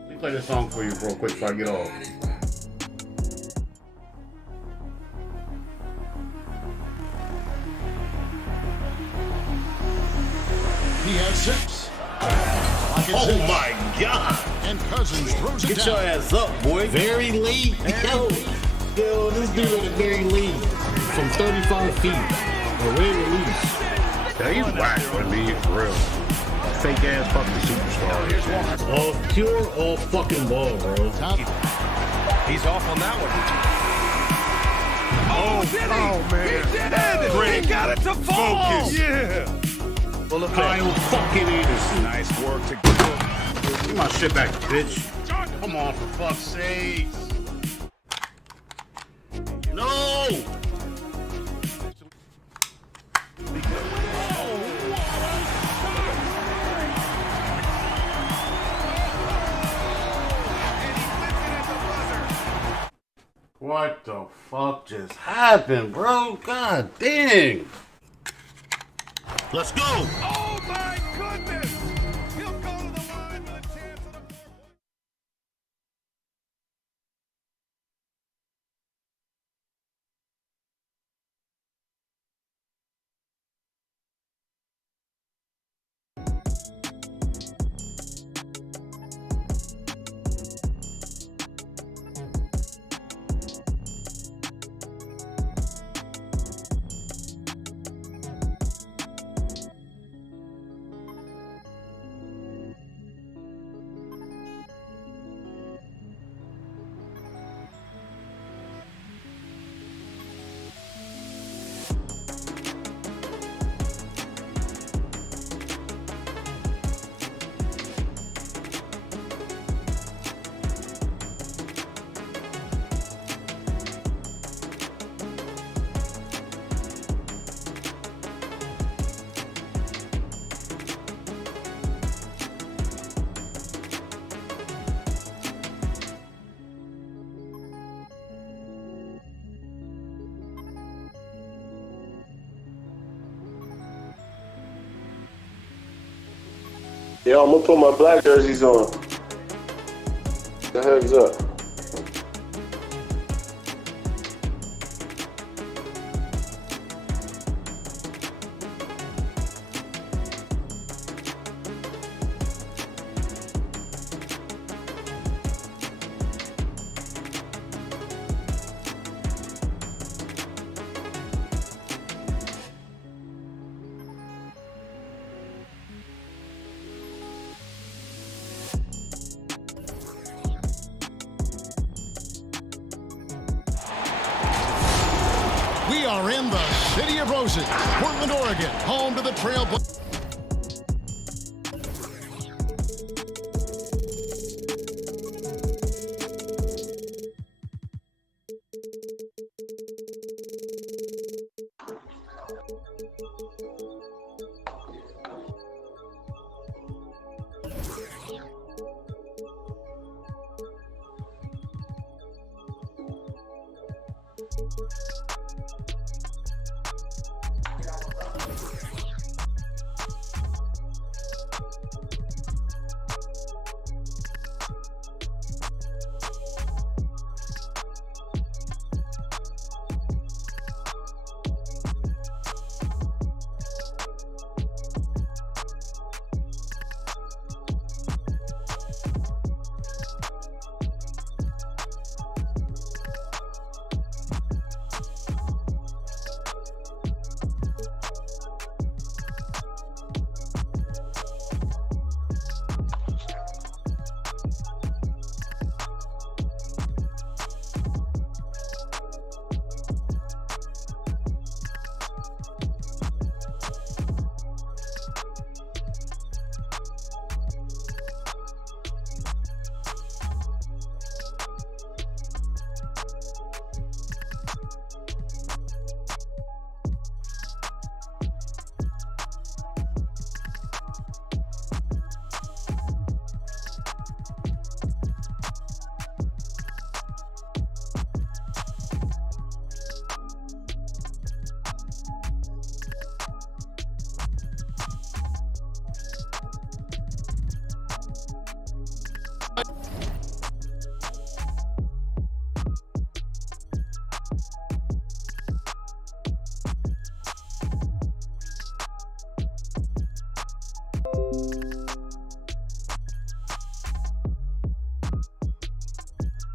Let me play this song for you real quick before I get off. He has 6. Oh my God! And Cousins throws it Get down. your ass up, boy. Very late. Yo, this dude at a very late from 35 feet. Away release. Yeah, he's whack, but me, for real. Fake ass fucking superstar. All pure, all fucking ball, bro. He's off on that one. Oh, did he? Oh, man. He did it! Greg, He got it to fall! focus. Yeah! Full of Kyle fucking Anderson. Nice work to Give my shit back, bitch. Come on, for fuck's sake. No! What the fuck just happened, bro? God dang. Let's go. Oh my goodness! He'll go to the line with a chance of the Yo, I'm gonna put my black jerseys on. The heck's up? We are in the City of Roses, Portland, Oregon, home to the Trailblazers.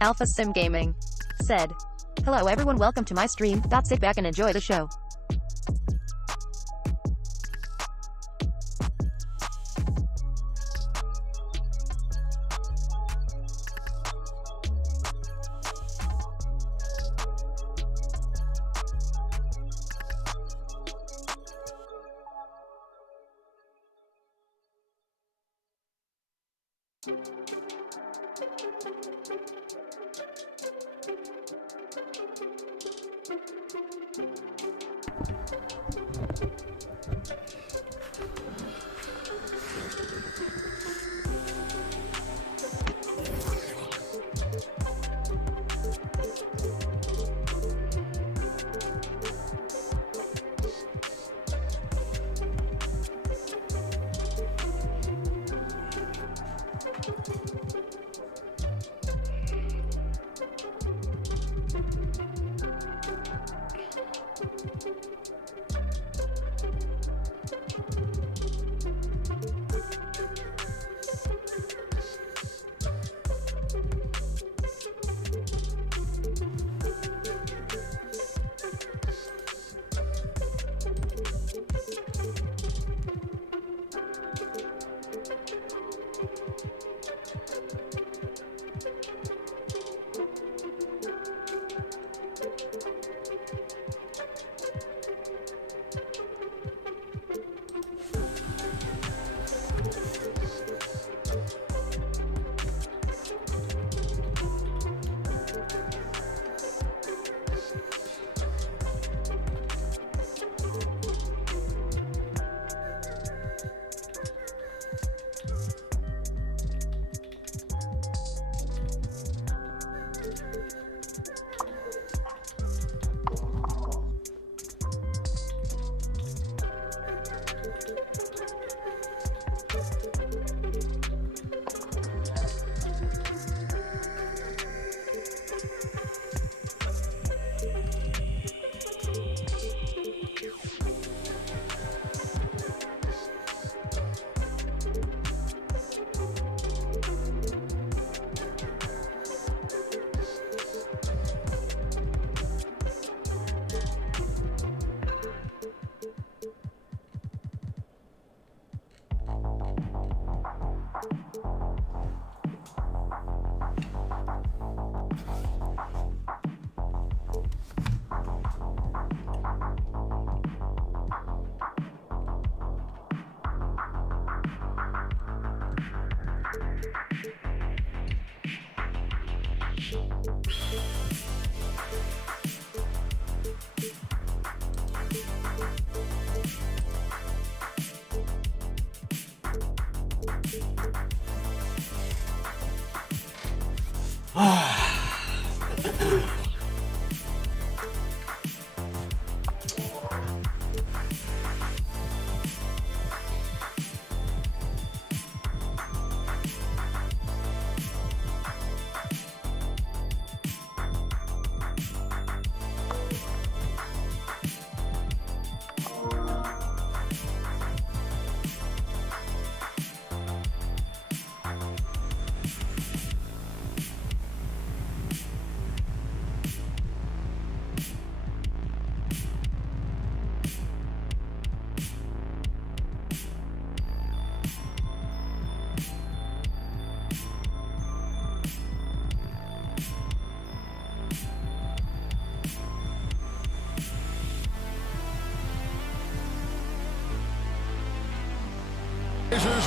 Alpha Sim Gaming said, "Hello everyone, welcome to my stream. Sit back and enjoy the show."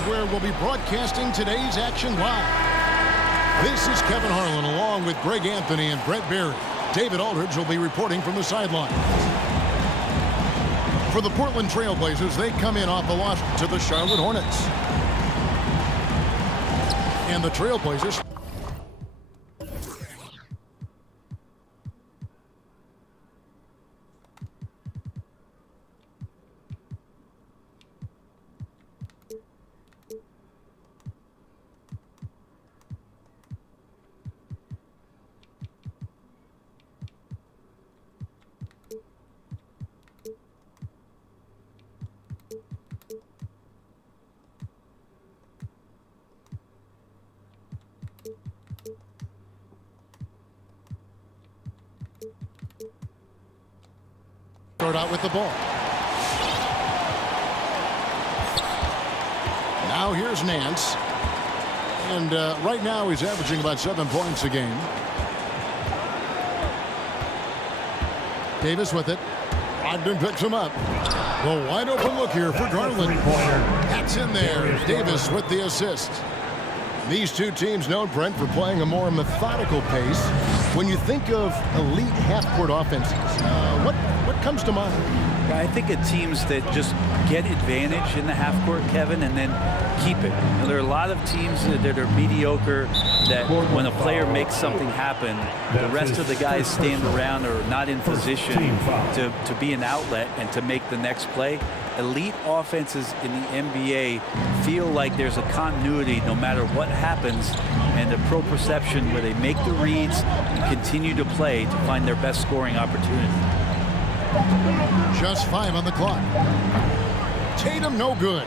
Where we'll be broadcasting today's action live. This is Kevin Harlan along with Greg Anthony and Brett Berry. David Aldridge will be reporting from the sideline. For the Portland Trail Blazers, they come in off a loss to the Charlotte Hornets. And the Trail Blazers start out with the ball. Now here's Nance. And right now he's averaging about 7 points a game. Davis with it. Ogden picks him up. The wide open look here for Garland. That's in there. Davis with the assist. These two teams known, Brent, for playing a more methodical pace. When you think of elite half-court offenses, what comes to mind? I think of teams that just get advantage in the half-court, Kevin, and then keep it. There are a lot of teams that are mediocre, that when a player makes something happen, the rest of the guys stand around or not in position to be an outlet and to make the next play. Elite offenses in the NBA feel like there's a continuity no matter what happens, and a pro perception where they make the reads and continue to play to find their best scoring opportunity. Just 5 on the clock. Tatum no good.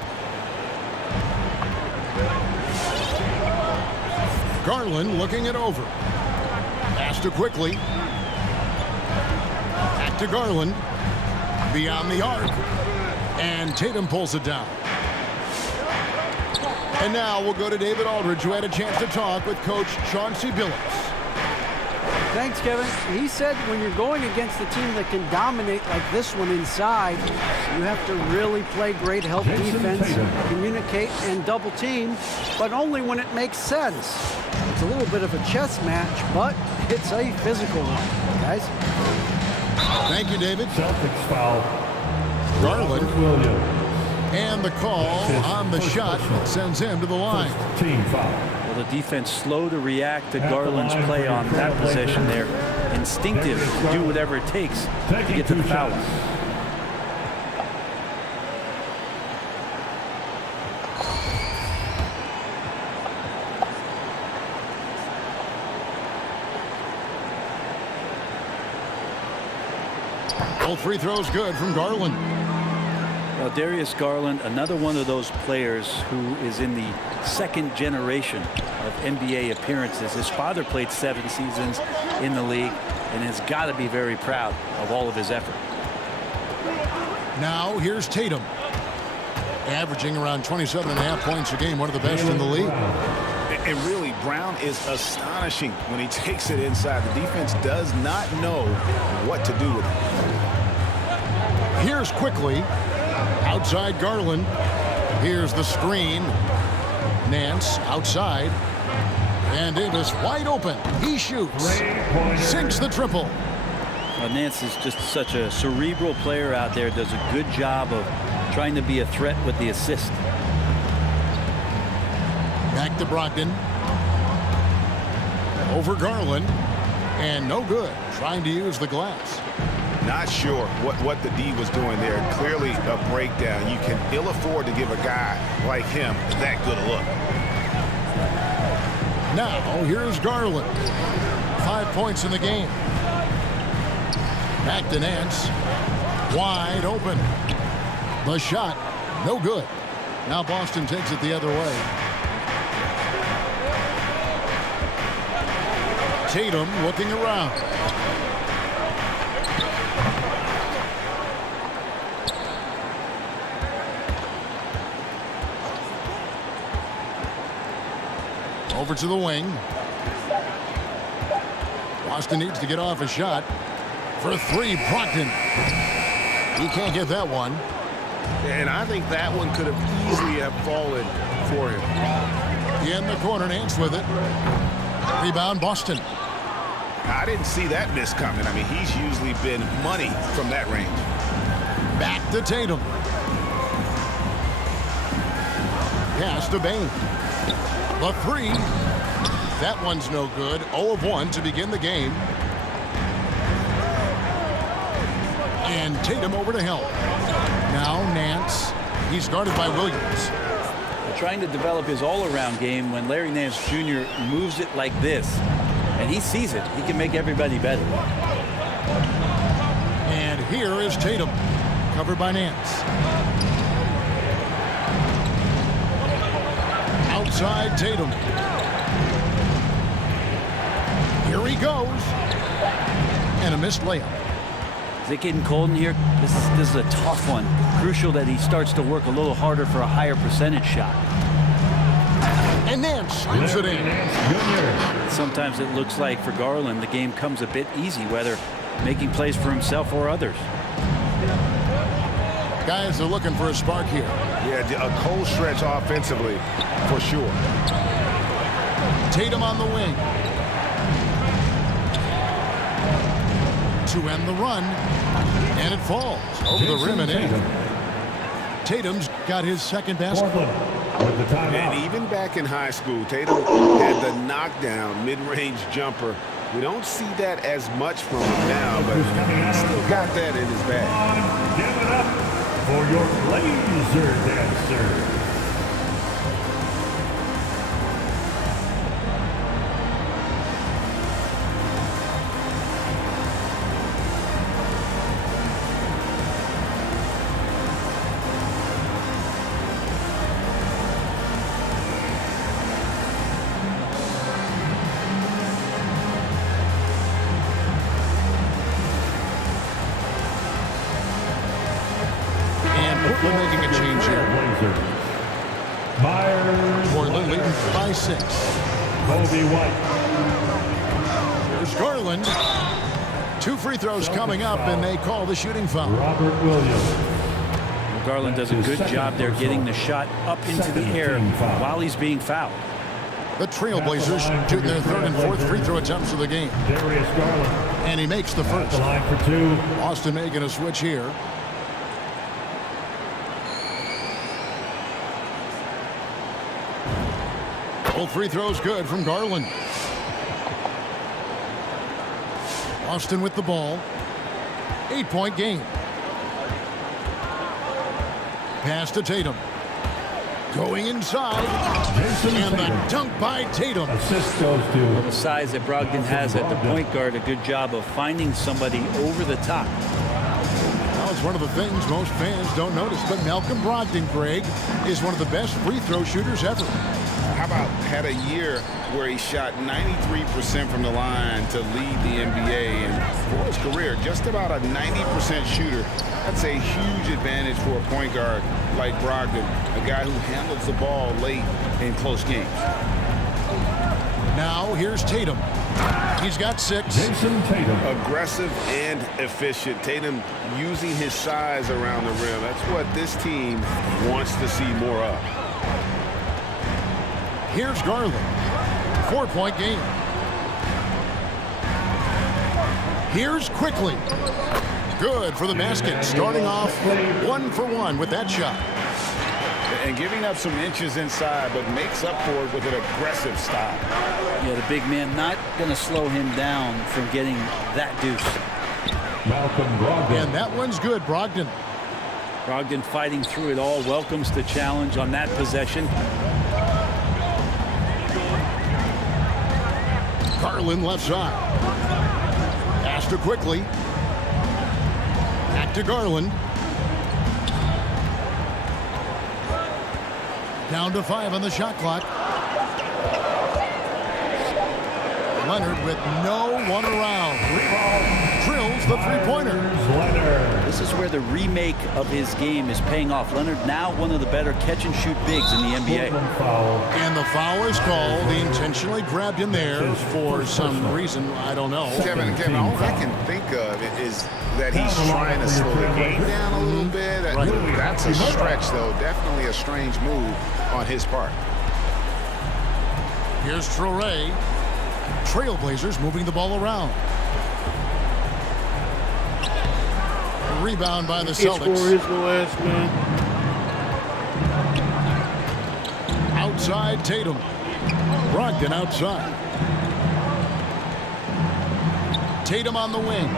Garland looking it over. Pass to quickly. Back to Garland. Beyond the arc. And Tatum pulls it down. And now we'll go to David Aldridge, who had a chance to talk with Coach Chauncey Billups. Thanks, Kevin. He said when you're going against a team that can dominate like this one inside, you have to really play great help defense, communicate, and double team, but only when it makes sense. It's a little bit of a chess match, but it's a physical one, guys. Thank you, David. Celtics foul. Garland. And the call on the shot sends him to the line. Team foul. Well, the defense slow to react to Garland's play on that possession there. Instinctive to do whatever it takes to get to the foul line. Both free throws good from Garland. Well, Darius Garland, another one of those players who is in the second generation of NBA appearances. His father played 7 seasons in the league and has got to be very proud of all of his effort. Now here's Tatum, averaging around 27.5 points a game, one of the best in the league. And really, Brown is astonishing when he takes it inside. The defense does not know what to do with it. Here's quickly. Outside Garland. Here's the screen. Nance outside. And Davis wide open. He shoots. Sinks the triple. Well, Nance is just such a cerebral player out there. Does a good job of trying to be a threat with the assist. Back to Brogdon. Over Garland. And no good. Trying to use the glass. Not sure what the D was doing there. Clearly a breakdown. You can ill afford to give a guy like him that good a look. Now here's Garland. 5 points in the game. Back to Nance. Wide open. The shot. No good. Now Boston takes it the other way. Tatum looking around. Over to the wing. Boston needs to get off a shot. For 3, Brogdon. He can't get that one. And I think that one could have easily have fallen for him. In the corner, Nance with it. Rebound, Boston. I didn't see that miss coming. I mean, he's usually been money from that range. Back to Tatum. Pass to Bain. The 3. That one's no good. 0 of 1 to begin the game. And Tatum over to help. Now Nance. He's guarded by Williams. Trying to develop his all-around game when Larry Nance Jr. moves it like this. And he sees it. He can make everybody better. And here is Tatum. Covered by Nance. Outside Tatum. Here he goes. And a missed layup. Is it getting cold in here? This is a tough one. Crucial that he starts to work a little harder for a higher percentage shot. And then slams it in. Sometimes it looks like for Garland the game comes a bit easy, whether making plays for himself or others. Guys are looking for a spark here. Yeah, a cold stretch offensively, for sure. Tatum on the wing. To end the run. And it falls over the rim and in. Tatum's got his second basket. And even back in high school, Tatum had the knockdown mid-range jumper. We don't see that as much from him now, but he's still got that in his bag. Give it up for your laser dancer. We're making a change here. Portland leading by 6. Kobe White. Here's Garland. 2 free throws coming up, and they call the shooting foul. Robert Williams. Garland does a good job there getting the shot up into the air while he's being fouled. The Trailblazers shooting their 3rd and 4th free throw attempts of the game. Darius Garland. And he makes the first. The line for 2. Austin making a switch here. Both free throws good from Garland. Austin with the ball. 8-point game. Pass to Tatum. Going inside. And the dunk by Tatum. Assist goes to The size that Brogdon has at the point guard, a good job of finding somebody over the top. That was one of the things most fans don't notice, but Malcolm Brogdon, Greg, is one of the best free throw shooters ever. How about had a year where he shot 93% from the line to lead the NBA, and for his career, just about a 90% shooter. That's a huge advantage for a point guard like Brogdon, a guy who handles the ball late in close games. Now here's Tatum. He's got 6. Jason Tatum. Aggressive and efficient. Tatum using his size around the rim. That's what this team wants to see more of. Here's Garland. 4-point game. Here's Quickly. Good for the basket. Starting off 1 for 1 with that shot. And giving up some inches inside, but makes up for it with an aggressive stop. Yeah, the big man not going to slow him down from getting that deuce. Malcolm Brogdon. And that one's good, Brogdon. Brogdon fighting through it all, welcomes the challenge on that possession. Garland left side. Pass to Quickly. Back to Garland. Down to 5 on the shot clock. Leonard with no one around. Drills the three-pointer. This is where the remake of his game is paying off. Leonard now one of the better catch-and-shoot bigs in the NBA. And the foul is called. He intentionally grabbed him there for some reason. I don't know. Kevin, all I can think of is that he's trying to slow the game down a little bit. That's a stretch, though. Definitely a strange move on his part. Here's Traoré. Trailblazers moving the ball around. Rebound by the Celtics. Outside Tatum. Brogdon outside. Tatum on the wing.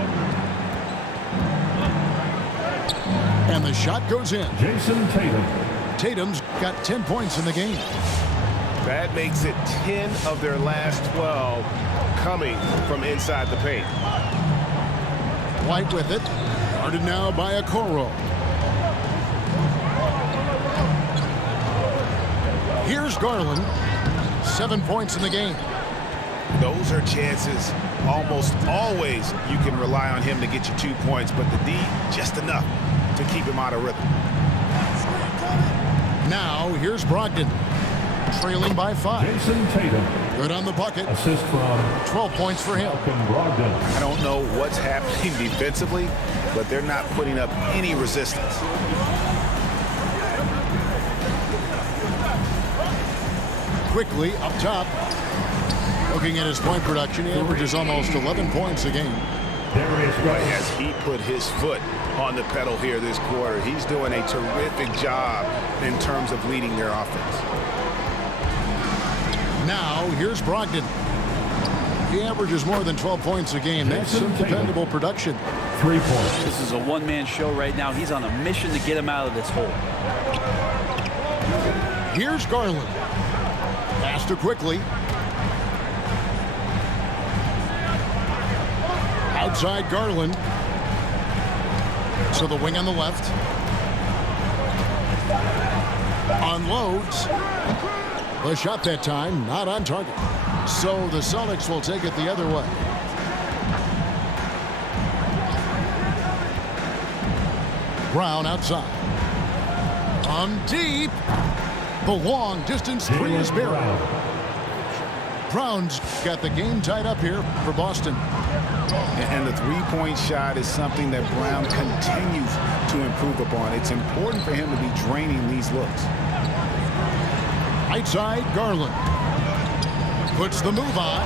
And the shot goes in. Jason Tatum. Tatum's got 10 points in the game. That makes it 10 of their last 12 coming from inside the paint. White with it. Guarded now by Okoro. Here's Garland. 7 points in the game. Those are chances almost always you can rely on him to get you 2 points, but the D, just enough to keep him out of rhythm. Now, here's Brogdon, trailing by 5. Jason Tatum. Good on the bucket. Assist from 12 points for him. Brogdon. I don't know what's happening defensively, but they're not putting up any resistance. Quickly up top. Looking at his point production, he averages almost 11 points a game. As he put his foot on the pedal here this quarter, he's doing a terrific job in terms of leading their offense. Now, here's Brogdon. He averages more than 12 points a game. That's some dependable production. 3 points. This is a one-man show right now. He's on a mission to get him out of this hole. Here's Garland. Pass to quickly. Outside Garland. To the wing on the left. Unloads. The shot that time, not on target. So the Celtics will take it the other way. Brown outside. On deep. The long distance three is buried. Brown's got the game tied up here for Boston. And the three-point shot is something that Brown continues to improve upon. It's important for him to be draining these looks. Right side, Garland. Puts the move on.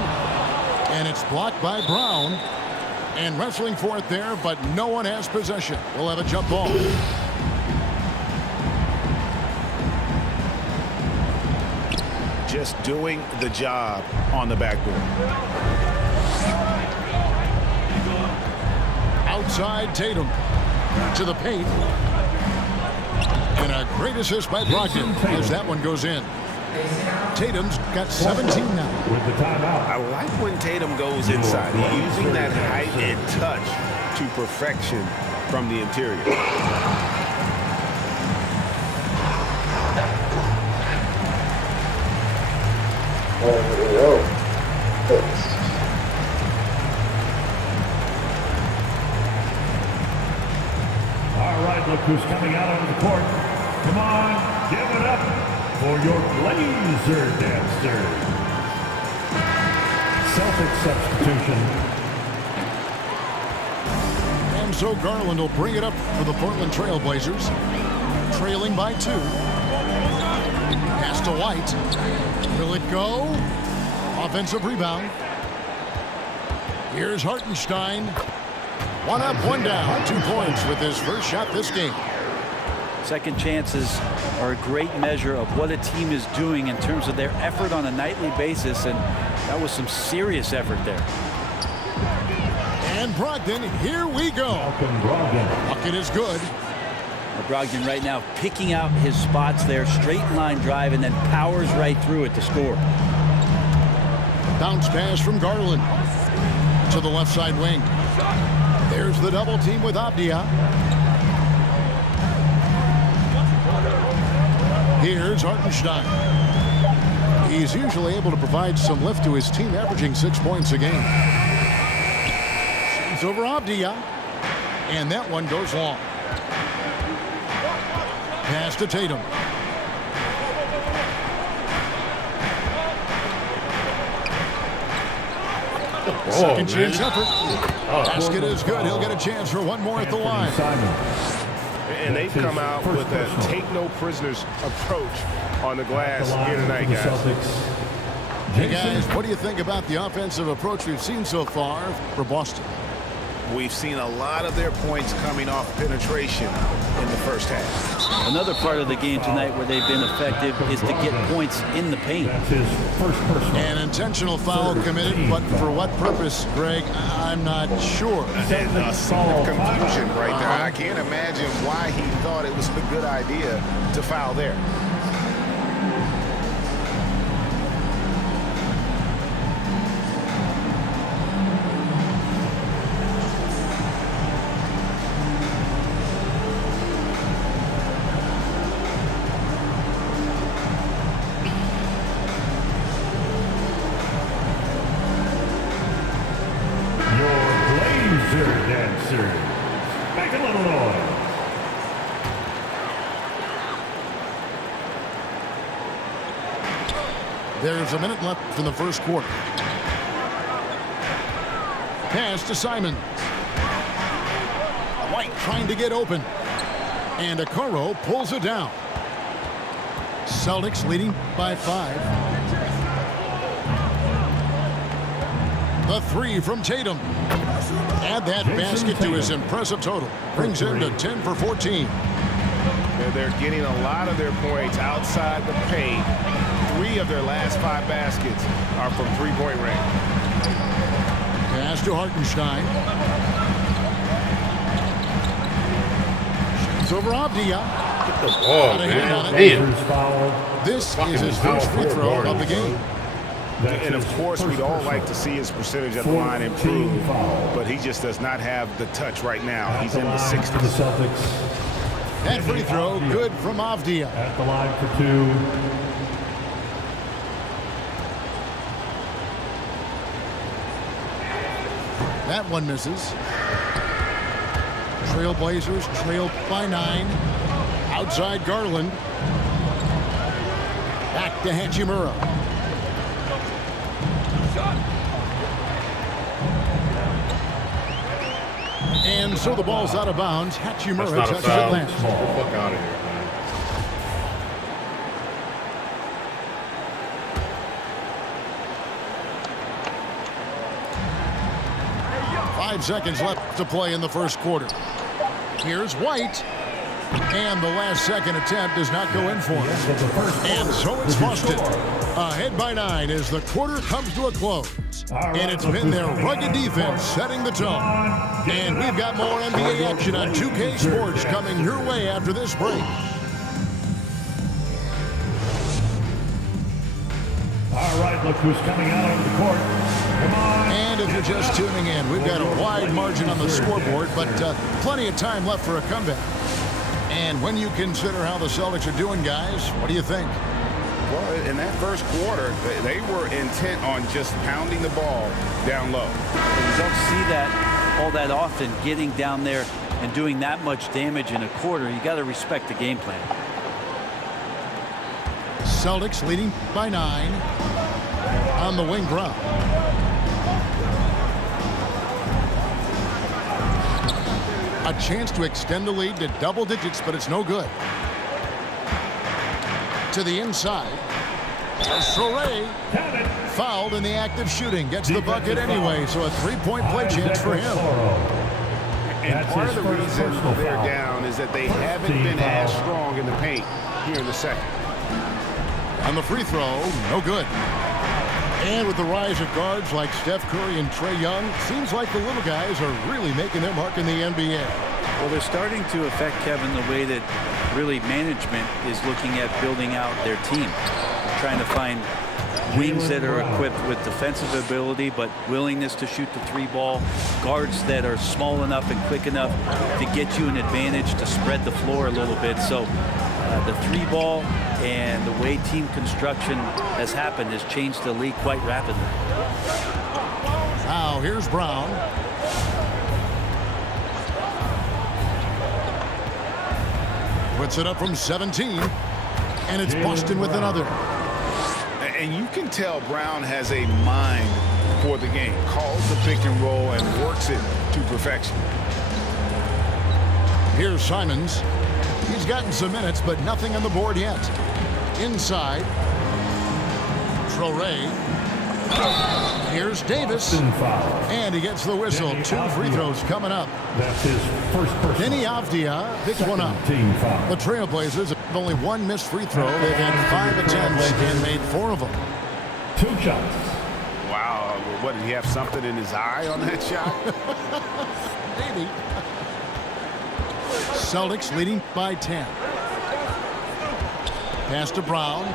And it's blocked by Brown. And wrestling for it there, but no one has possession. We'll have a jump ball. Just doing the job on the backboard. Outside Tatum. To the paint. And a great assist by Brogdon as that one goes in. Tatum's got 17 now. With the timeout. I like when Tatum goes inside. He's using that height and touch to perfection from the interior. All right, look who's coming out onto the court. Come on, give it up for your laser dancer. Celtics substitution. And so Garland will bring it up for the Portland Trail Blazers. Trailing by 2. Pass to White. Will it go? Offensive rebound. Here's Hartenstein. 1 up, 1 down. 2 points with his first shot this game. Second chances are a great measure of what a team is doing in terms of their effort on a nightly basis, and that was some serious effort there. And Brogdon, here we go. Bucket is good. Brogdon right now picking out his spots there, straight line drive, and then powers right through it to score. Bounce pass from Garland to the left side wing. There's the double team with Abdia. Here's Hartenstein. He's usually able to provide some lift to his team, averaging 6 points a game. Shoots over Abdia. And that one goes long. Pass to Tatum. Second chance effort. Basket is good. He'll get a chance for one more at the line. And they've come out with a take no prisoners approach on the glass here tonight, guys. Hey guys, what do you think about the offensive approach we've seen so far for Boston? We've seen a lot of their points coming off penetration in the first half. Another part of the game tonight where they've been effective is to get points in the paint. That's his first personal. An intentional foul committed, but for what purpose, Greg? I'm not sure. And a scene of confusion right there. I can't imagine why he thought it was a good idea to foul there. Blazers. Make a little noise. There's a minute left in the first quarter. Pass to Simon. White trying to get open. And Okoro pulls it down. Celtics leading by 5. The 3 from Tatum. Add that basket to his impressive total. Brings him to 10 for 14. They're getting a lot of their points outside the paint. 3 of their last 5 baskets are from three-point range. Pass to Hartenstein. Shoots over Avdia. Oh, man. This is his first free throw of the game. And of course, we'd all like to see his percentage at the line improve, but he just does not have the touch right now. He's in the 60s. That free throw good from Avdia. At the line for 2. That one misses. Trailblazers trail by 9. Outside Garland. Back to Hachimura. And so the ball's out of bounds. Hachimura touches it last. Get the fuck out of here, man. 5 seconds left to play in the first quarter. Here's White. And the last second attempt does not go in for him. And so it's busted. Ahead by 9 as the quarter comes to a close. And it's been their rugged defense setting the tone. And we've got more NBA action on 2K Sports coming your way after this break. All right, look who's coming out on the court. Come on. And if you're just tuning in, we've got a wide margin on the scoreboard, but plenty of time left for a comeback. And when you consider how the Celtics are doing, guys, what do you think? Well, in that first quarter, they were intent on just pounding the ball down low. You don't see that all that often, getting down there and doing that much damage in a quarter. You got to respect the game plan. Celtics leading by 9 on the wing Brown. A chance to extend the lead to double digits, but it's no good. To the inside. Sorey fouled in the act of shooting. Gets the bucket anyway, so a 3-point play chance for him. And part of the reason they're down is that they haven't been as strong in the paint here in the second. On the free throw, no good. And with the rise of guards like Steph Curry and Trae Young, seems like the little guys are really making their mark in the NBA. Well, they're starting to affect, Kevin, the way that really management is looking at building out their team. They're trying to find wings that are equipped with defensive ability but willingness to shoot the 3-ball, guards that are small enough and quick enough to get you an advantage to spread the floor a little bit. So the 3-ball and the way team construction has happened has changed the league quite rapidly. Now here's Brown. Puts it up from 17, and it's Boston with another. And you can tell Brown has a mind for the game. Calls the pick and roll and works it to perfection. Here's Simons. He's gotten some minutes, but nothing on the board yet. Inside. Sorey. Here's Davis. And he gets the whistle. 2 free throws coming up. That's his first personal. Denny Avdia picks one up. The Trailblazers have only 1 missed free throw. They've had 5 attempts and made 4 of them. 2 shots. Wow. What, did he have something in his eye on that shot? Maybe. Celtics leading by 10. Pass to Brown.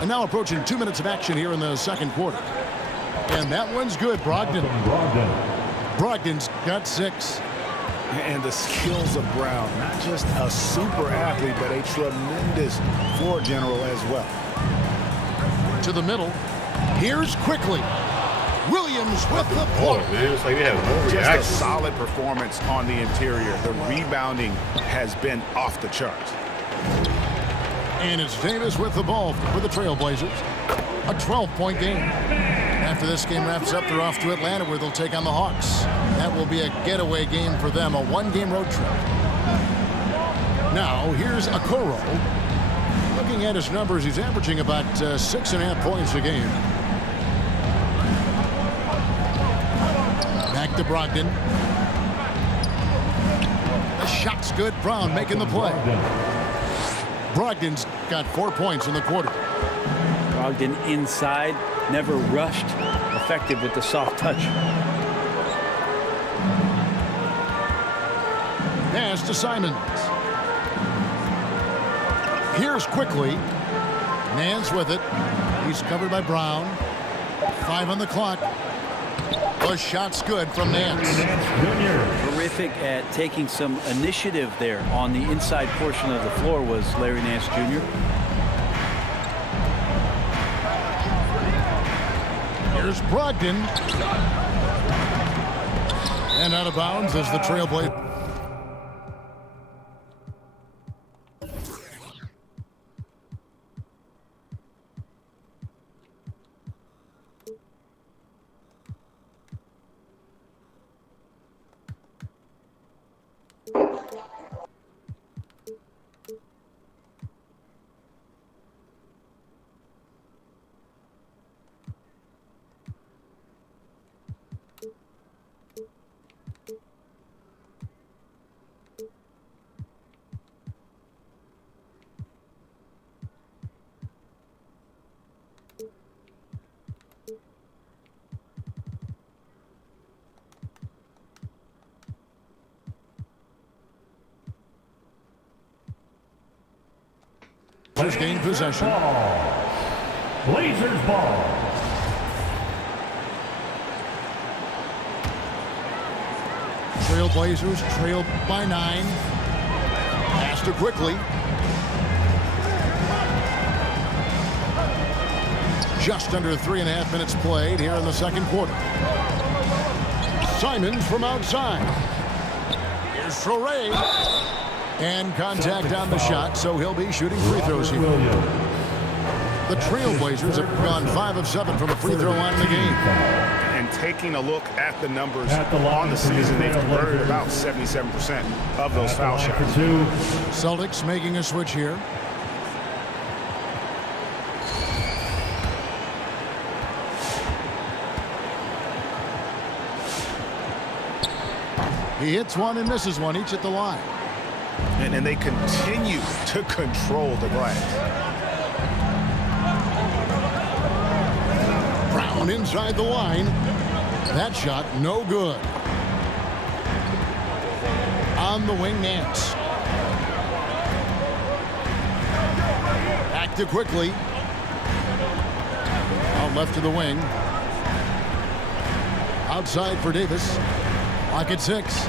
And now approaching 2 minutes of action here in the second quarter. And that one's good, Brogdon. Brogdon's got 6. And the skills of Brown, not just a super athlete, but a tremendous floor general as well. To the middle. Here's Quickly. Williams with the block. Man, it's like they have no Just a reaction. solid performance on the interior. The rebounding has been off the charts. And it's Davis with the ball for the Trailblazers. A 12-point game. After this game wraps up, they're off to Atlanta where they'll take on the Hawks. That will be a getaway game for them, a one-game road trip. Now, here's Okoro. Looking at his numbers, he's averaging about 6.5 points a game. Back to Brogdon. The shot's good. Brown making the play. Brogdon's got 4 points in the quarter. Brogdon inside, never rushed, effective with the soft touch. Pass to Simons. Here's quickly. Nance with it. He's covered by Brown. 5 on the clock. The shot's good from Nance. Terrific at taking some initiative there on the inside portion of the floor was Larry Nance Jr. Here's Brogdon. And out of bounds as the Trailblazers. Blazers gain possession. Blazers ball. Trailblazers trailed by 9. Pass to quickly. Just under 3.5 minutes played here in the second quarter. Simons from outside. Here's Traore. And contact on the shot, so he'll be shooting free throws here. The Trailblazers have gone 5 of 7 from the free throw line in the game. And taking a look at the numbers on the season, they've converted about 77% of those foul shots. Celtics making a switch here. He hits one and misses one, each at the line. And they continue to control the glass. Brown inside the line. That shot no good. On the wing, Nance. Back to quickly. Out left to the wing. Outside for Davis. Lock at 6.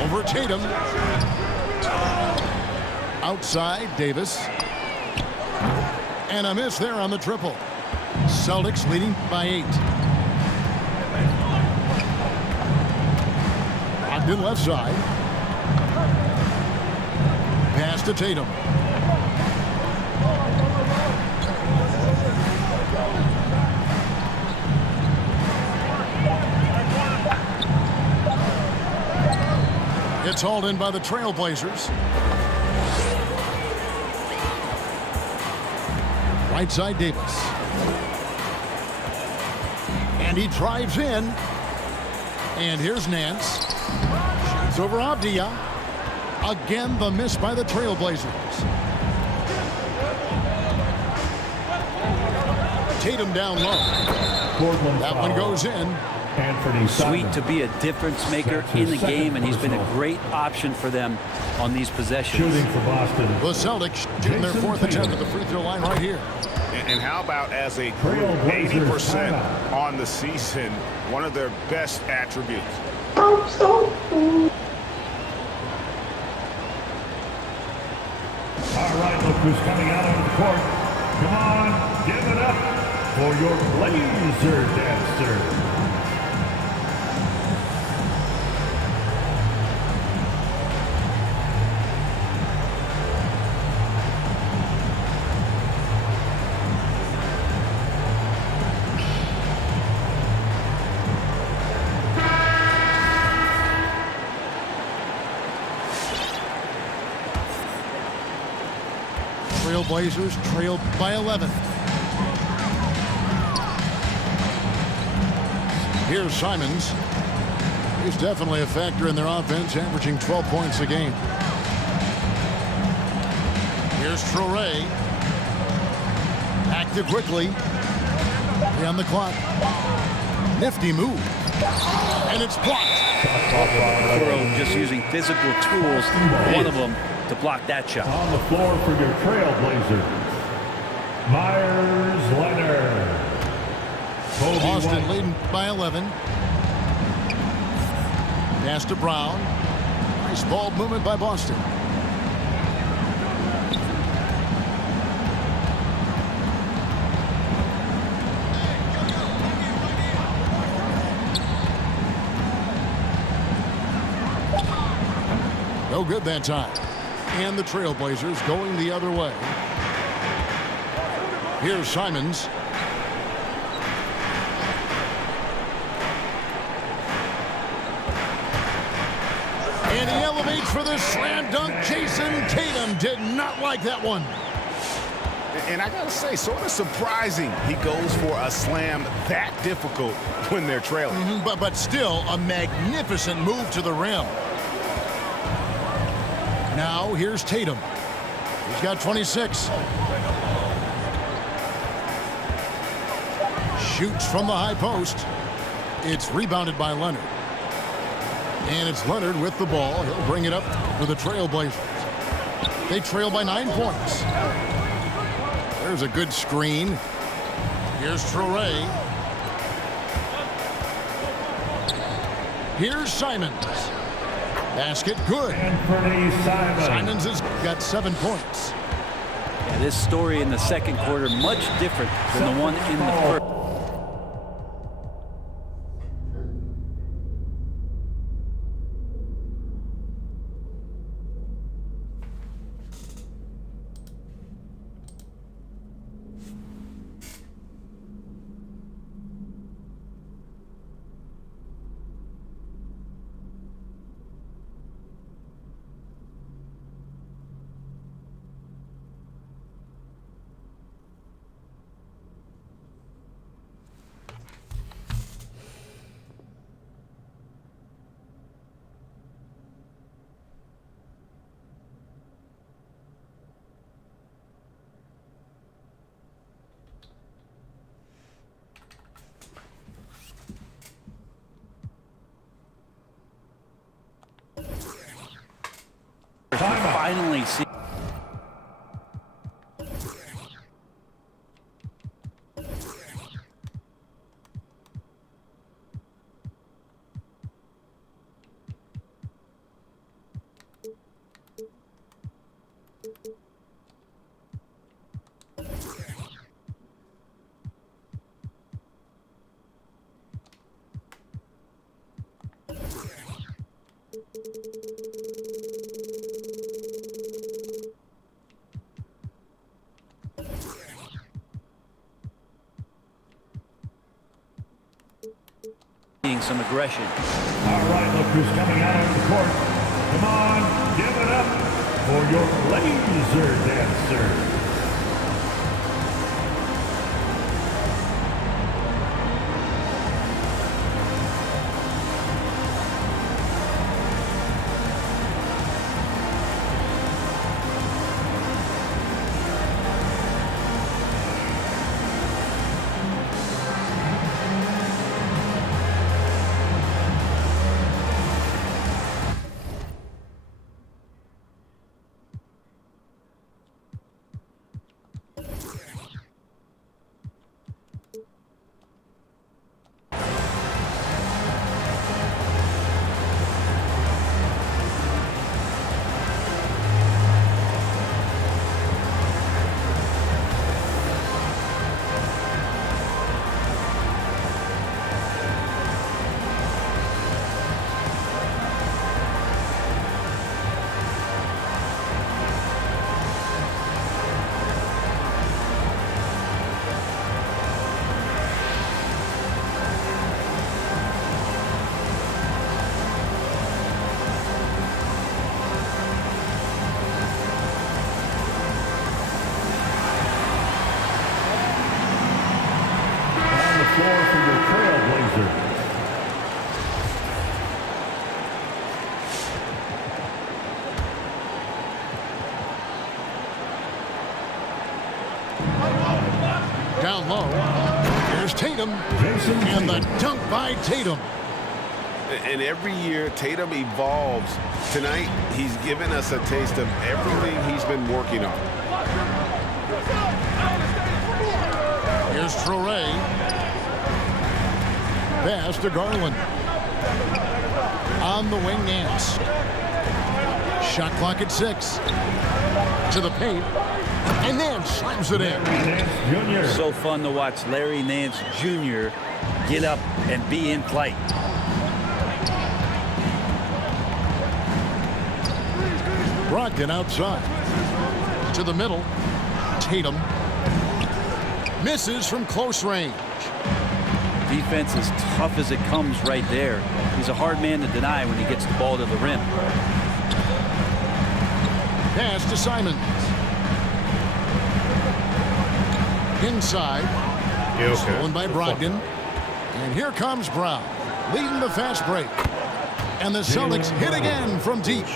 Over Tatum. Outside, Davis. And a miss there on the triple. Celtics leading by 8. Brogdon left side. Pass to Tatum. It's hauled in by the Trailblazers. Right side, Davis. And he drives in. And here's Nance. Shoots over Avdia. Again, the miss by the Trailblazers. Tatum down low. That one goes in. Sweet to be a difference maker in the game, and he's been a great option for them on these possessions. Shooting for Boston. The Celtics shooting their 4th attempt at the free throw line right here. And how about as a group, 80% on the season, one of their best attributes. All right, look who's coming out onto the court. Come on, give it up for your laser dancer. Blazers trailed by 11. Here's Simons. He's definitely a factor in their offense, averaging 12 points a game. Here's Traore. Active quickly. 3 on the clock. Nifty move. And it's blocked. Just using physical tools, one of them to block that shot. On the floor for your Trailblazers, Myers Leonard. Boston leading by 11. Pass to Brown. Nice ball movement by Boston. No good that time. And the Trailblazers going the other way. Here's Simons. And he elevates for the slam dunk. Jason Tatum did not like that one. And I gotta say, sort of surprising he goes for a slam that difficult when they're trailing. But still a magnificent move to the rim. Now here's Tatum. He's got 26. Shoots from the high post. It's rebounded by Leonard. And it's Leonard with the ball. He'll bring it up for the Trailblazers. They trail by 9 points. There's a good screen. Here's Traore. Here's Simons. Basket good. Simons has got 7 points. Yeah, this story in the second quarter much different than the one in the first. Finally see. Some aggression. All right, look who's coming out on the court. Come on, give it up for your laser dancer. Down low. Here's Tatum. And the dunk by Tatum. And every year, Tatum evolves. Tonight, he's given us a taste of everything he's been working on. Here's Traore. Pass to Garland. On the wing, Nance. Shot clock at 6. To the paint. And Nance slams it in. So fun to watch Larry Nance Jr. get up and be in flight. Brogdon outside. To the middle. Tatum. Misses from close range. Defense is tough as it comes right there. He's a hard man to deny when he gets the ball to the rim. Pass to Simons. Inside. Stolen by Brogdon. And here comes Brown, leading the fast break. And the Celtics hit again from deep.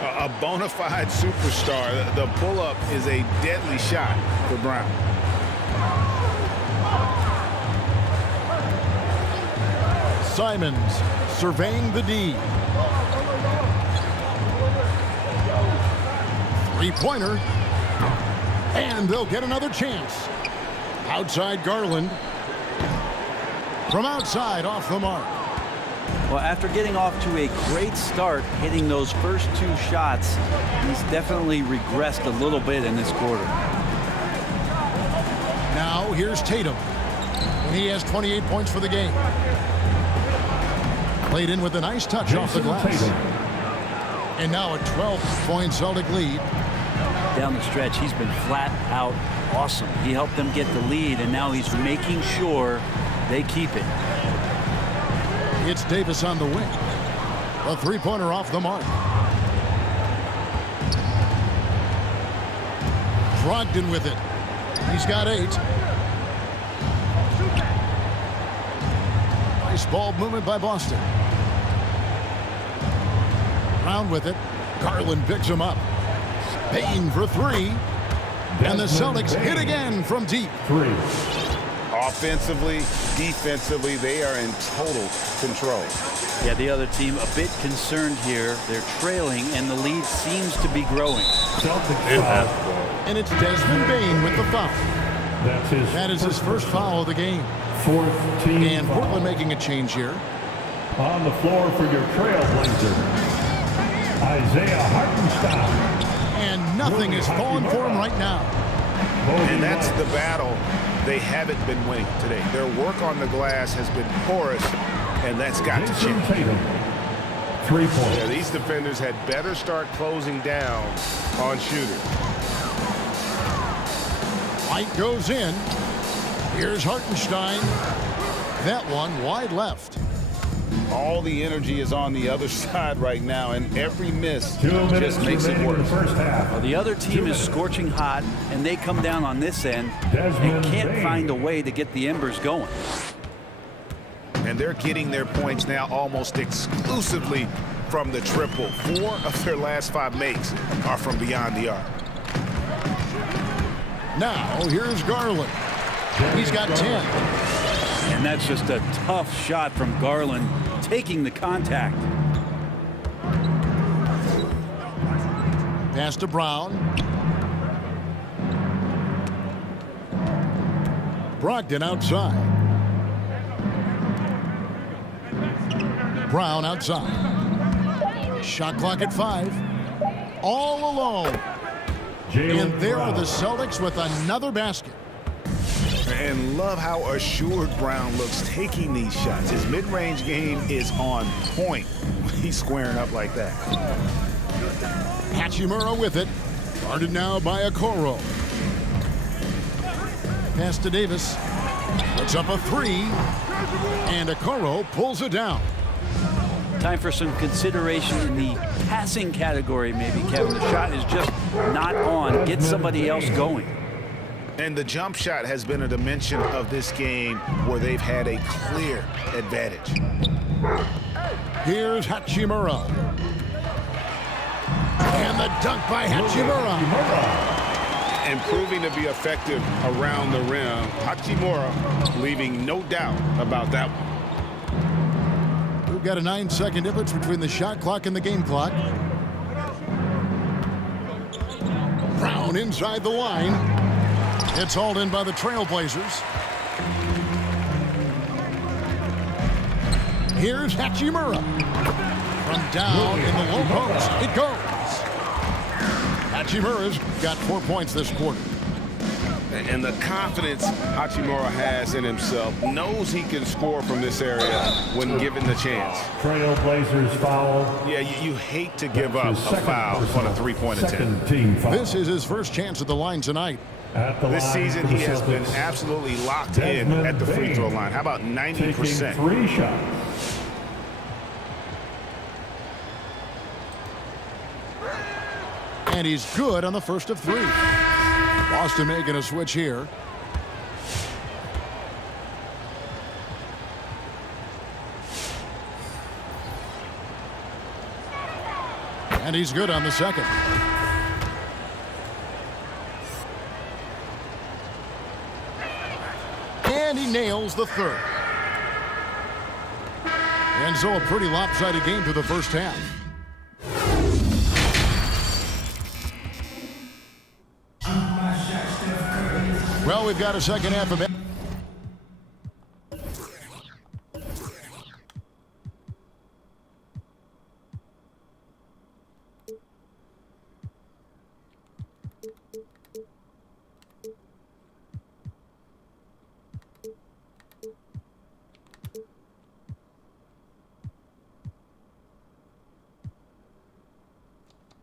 A bona fide superstar. The pull-up is a deadly shot for Brown. Simons surveying the D. Three-pointer. And they'll get another chance. Outside Garland. From outside, off the mark. Well, after getting off to a great start, hitting those first 2 shots, he's definitely regressed a little bit in this quarter. Now here's Tatum. He has 28 points for the game. Played in with a nice touch off the glass. And now a 12-point Celtic lead. Down the stretch, he's been flat out awesome. He helped them get the lead, and now he's making sure they keep it. It's Davis on the wing. A three-pointer off the mark. Brogdon with it. He's got 8. Nice ball movement by Boston. Brown with it. Garland picks him up. Payne for 3. And the Celtics hit again from deep. 3. Offensively, defensively, they are in total control. Yeah, the other team a bit concerned here. They're trailing, and the lead seems to be growing. And it's Desmond Bane with the foul. That is his first foul of the game. 4th team And foul. Portland making a change here. On the floor for your Trailblazer, Isaiah Hartenstein. And nothing is falling for him right now. And that's the battle they haven't been winning today. Their work on the glass has been porous, and that's got to change. 3 points. Yeah, these defenders had better start closing down on shooters. White goes in. Here's Hartenstein. That one wide left. All the energy is on the other side right now, and every miss 2 minutes just makes it remaining in worse. the first half. Well, the other team is scorching hot, and they come down on this end and can't find a way to get the embers going. And they're getting their points now almost exclusively from the triple. 4 of their last 5 makes are from beyond the arc. Now here's Garland. He's got 10. And that's just a tough shot from Garland, taking the contact. Pass to Brown. Brogdon outside. Brown outside. Shot clock at 5. All alone. And there are the Celtics with another basket. And love how assured Brown looks taking these shots. His mid-range game is on point when he's squaring up like that. Hachimura with it. Guarded now by Okoro. Pass to Davis. Puts up a 3. And Okoro pulls it down. Time for some consideration in the passing category, maybe, Kevin. The shot is just not on. Get somebody else going. And the jump shot has been a dimension of this game where they've had a clear advantage. Here's Hachimura. And the dunk by Hachimura. and proving to be effective around the rim. Hachimura leaving no doubt about that one. We've got a 9-second difference between the shot clock and the game clock. Brown inside the line. It's hauled in by the Trailblazers. Here's Hachimura. From down in the low post, it goes. Hachimura's got 4 points this quarter. And the confidence Hachimura has in himself, knows he can score from this area when given the chance. Trailblazers foul. Yeah, you hate to give up a foul on a three-point attempt. This is his first chance at the line tonight. This season, he has been absolutely locked in at the free throw line. How about 90%? 3 shots. And he's good on the first of 3. Boston making a switch here. And he's good on the second. And he nails the third. And so a pretty lopsided game through the first half. Well, we've got a second half of it.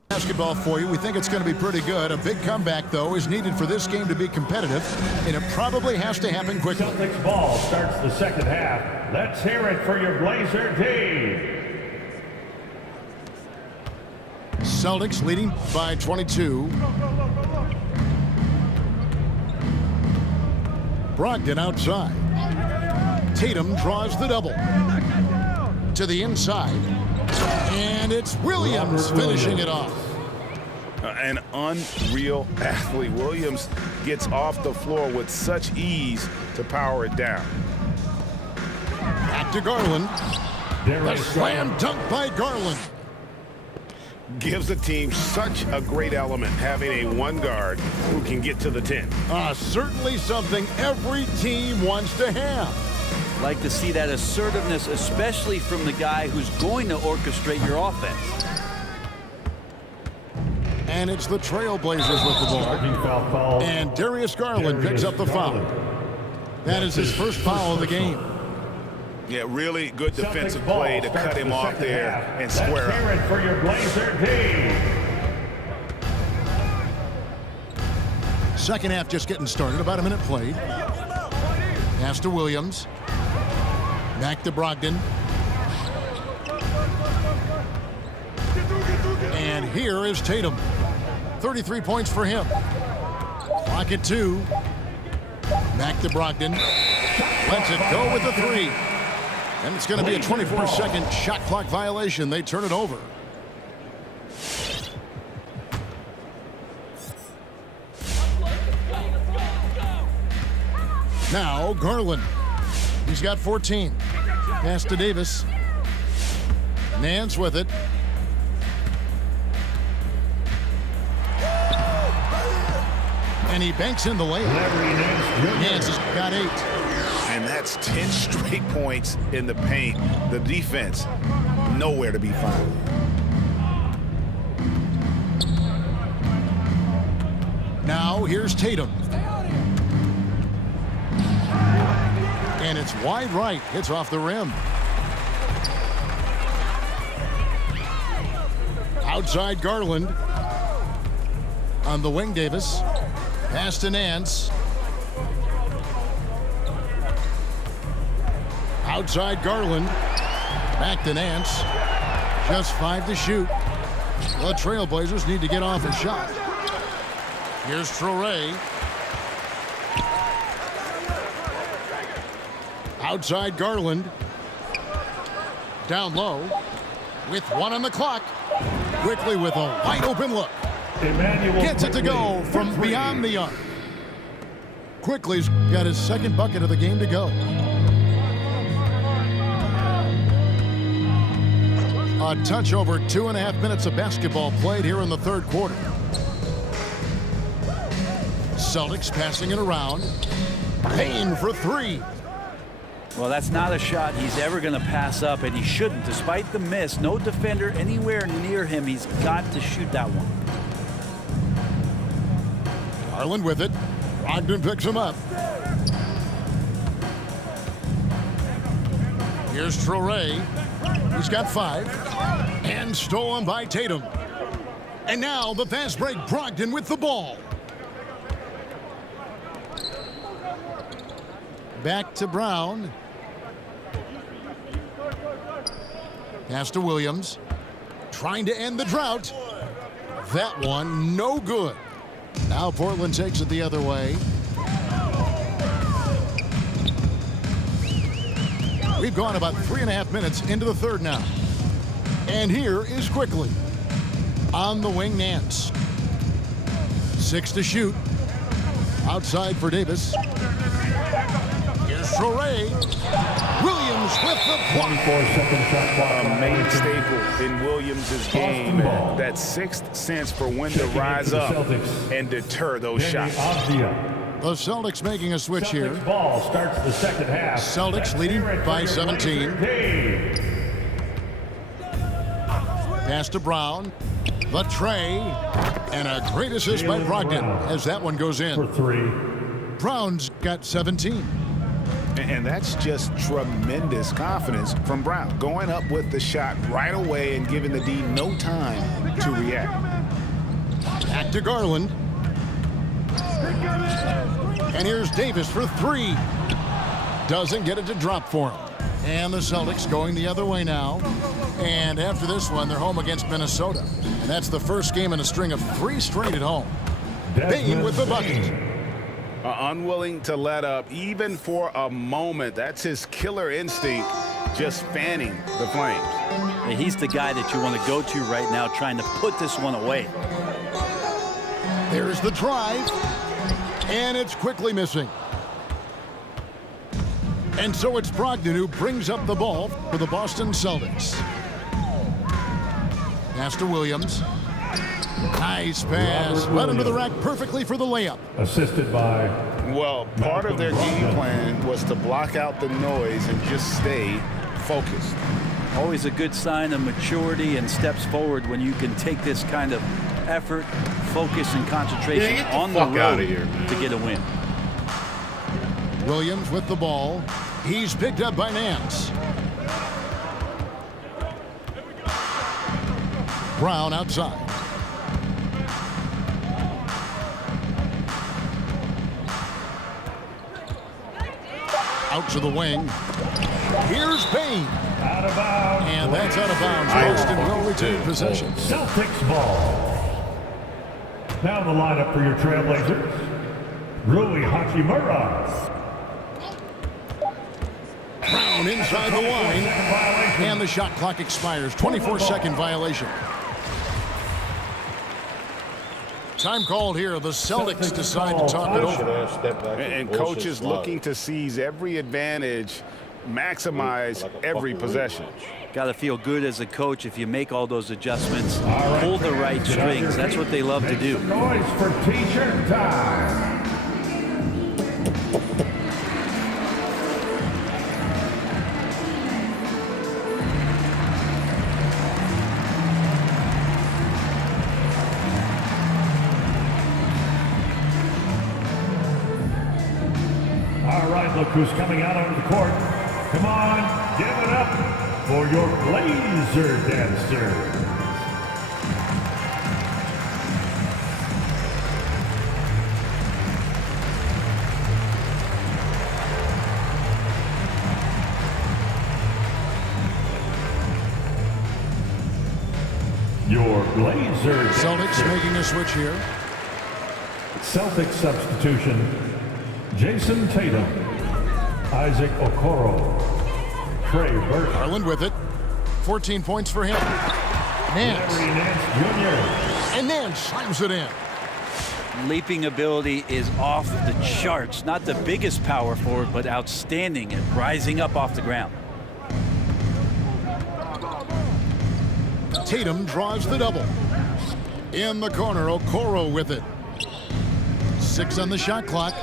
Basketball for you. We think it's going to be pretty good. A big comeback, though, is needed for this game to be competitive, and it probably has to happen quickly. Celtics ball starts the second half. Let's hear it for your Blazer team. Celtics leading by 22. Brogdon outside. Tatum draws the double. To the inside. And it's Williams finishing it off. An unreal athlete. Williams gets off the floor with such ease to power it down. Back to Garland. The slam dunk by Garland. Gives the team such a great element having a one guard who can get to the 10. Certainly something every team wants to have. Like to see that assertiveness, especially from the guy who's going to orchestrate your offense. And it's the Trailblazers with the ball. And Darius Garland picks up the foul. That is his first foul of the game. Yeah, really good defensive play to cut him off there and square up. Let's hear it for your Blazer team. Second half just getting started. About a minute played. Pass to Williams. Back to Brogdon. And here is Tatum. 33 points for him. Clock at 2. Back to Brogdon. Lets it go with the 3. And it's going to be a 24-second shot clock violation. They turn it over. Now Garland. He's got 14. Pass to Davis. Nance with it. And he banks in the layup. Nance has got 8. And that's 10 straight points in the paint. The defense, nowhere to be found. Now here's Tatum. And it's wide right. Hits off the rim. Outside Garland. On the wing, Davis. Pass to Nance. Outside Garland. Back to Nance. Just 5 to shoot. The Trailblazers need to get off a shot. Here's Traore. Outside Garland. Down low. With 1 on the clock. Quickly with a wide open look. Gets it to go from beyond the arc. Quickly's got his second bucket of the game to go. A touch over 2.5 minutes of basketball played here in the third quarter. Celtics passing it around. Payne for three. Well, that's not a shot he's ever going to pass up, and he shouldn't. Despite the miss, no defender anywhere near him. He's got to shoot that one. Garland with it. Brogdon picks him up. Here's Traore. He's got 5. And stolen by Tatum. And now the fast break. Brogdon with the ball. Back to Brown. Pass to Williams. Trying to end the drought. That one no good. Now Portland takes it the other way. We've gone about 3.5 minutes into the third now. And here is Quickly. On the wing, Nance. 6 to shoot. Outside for Davis. Here's Traore. Williams with the block. 24-second shot clock. A main staple in Williams' game. That sixth sense for when to rise up and deter those shots. The Celtics making a switch here. Ball starts the second half. Celtics leading by 17. Pass to Brown. The tray. And a great assist by Brogdon as that one goes in. For 3. Brown's got 17. And that's just tremendous confidence from Brown. Going up with the shot right away and giving the D no time to react. Back to Garland. And here's Davis for 3. Doesn't get it to drop for him. And the Celtics going the other way now. And after this one, they're home against Minnesota. And that's the first game in a string of 3 straight at home. Payne with the bucket. Unwilling to let up even for a moment. That's his killer instinct, just fanning the flames. And he's the guy that you want to go to right now, trying to put this one away. There's the drive. And it's quickly missing. And so it's Brogdon who brings up the ball for the Boston Celtics. Pass to Williams. Nice pass. Led him to the rack perfectly for the layup. Assisted by... Well, part of their game plan was to block out the noise and just stay focused. Always a good sign of maturity and steps forward when you can take this kind of effort, focus, and concentration on the road to get a win. Williams with the ball. He's picked up by Nance. Brown outside. Out to the wing. Here's Payne. Out of bounds. And that's out of bounds. Boston will retain possession. Celtics ball. Now the lineup for your Trailblazers. Rui Hachimura. Brown inside the line. And the shot clock expires. 24-second violation. Time called here. The Celtics decide to talk it over. And coach is looking to seize every advantage, maximize every possession. Got to feel good as a coach if you make all those adjustments, pull the right strings. That's what they love to do. Noise for T-shirt time. All right, look who's coming out onto the court. Come on, give it up for your Blazer dancers. Your Blazers. Celtics making a switch here. Celtics substitution. Jason Tatum, Isaac Okoro, Trey Burke. Garland with it. 14 points for him. Nance. Larry Nance Jr. And Nance slams it in. Leaping ability is off the charts. Not the biggest power forward, but outstanding at rising up off the ground. Tatum draws the double. In the corner, Okoro with it. 6 on the shot clock.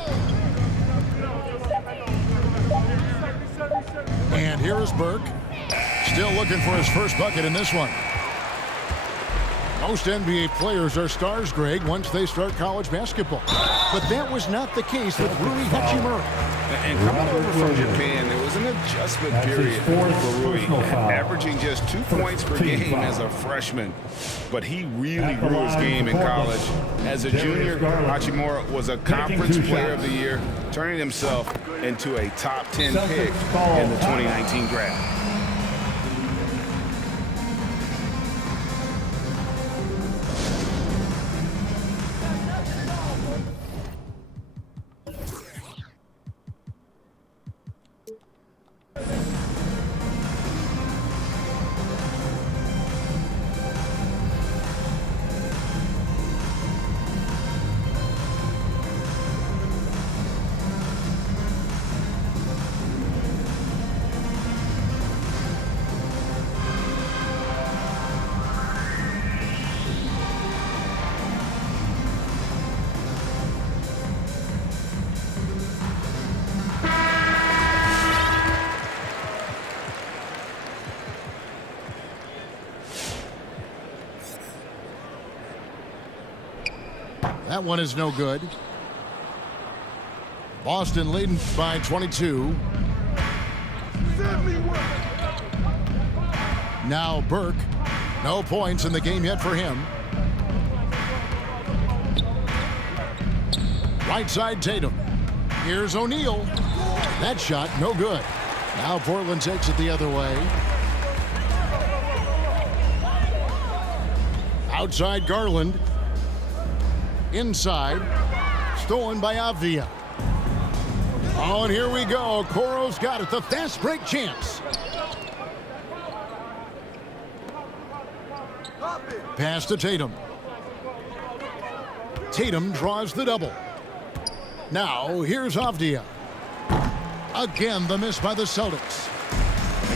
And here is Burke. Still looking for his first bucket in this one. Most NBA players are stars, Greg, once they start college basketball. But that was not the case with Rui Hachimura. And coming over from Japan, there was an adjustment period for Rui, averaging just 2 points per game as a freshman. But he really grew his game in college. As a junior, Hachimura was a conference player of the year, turning himself into a top 10 pick in the 2019 draft. That one is no good. Boston leading by 22. Now Burke. No points in the game yet for him. Right side Tatum. Here's O'Neal. That shot no good. Now Portland takes it the other way. Outside Garland. Inside, stolen by Avdia. Oh, and here we go. Okoro's got it. The fast break chance. Pass to Tatum. Tatum draws the double. Now, here's Avdia. Again, the miss by the Celtics.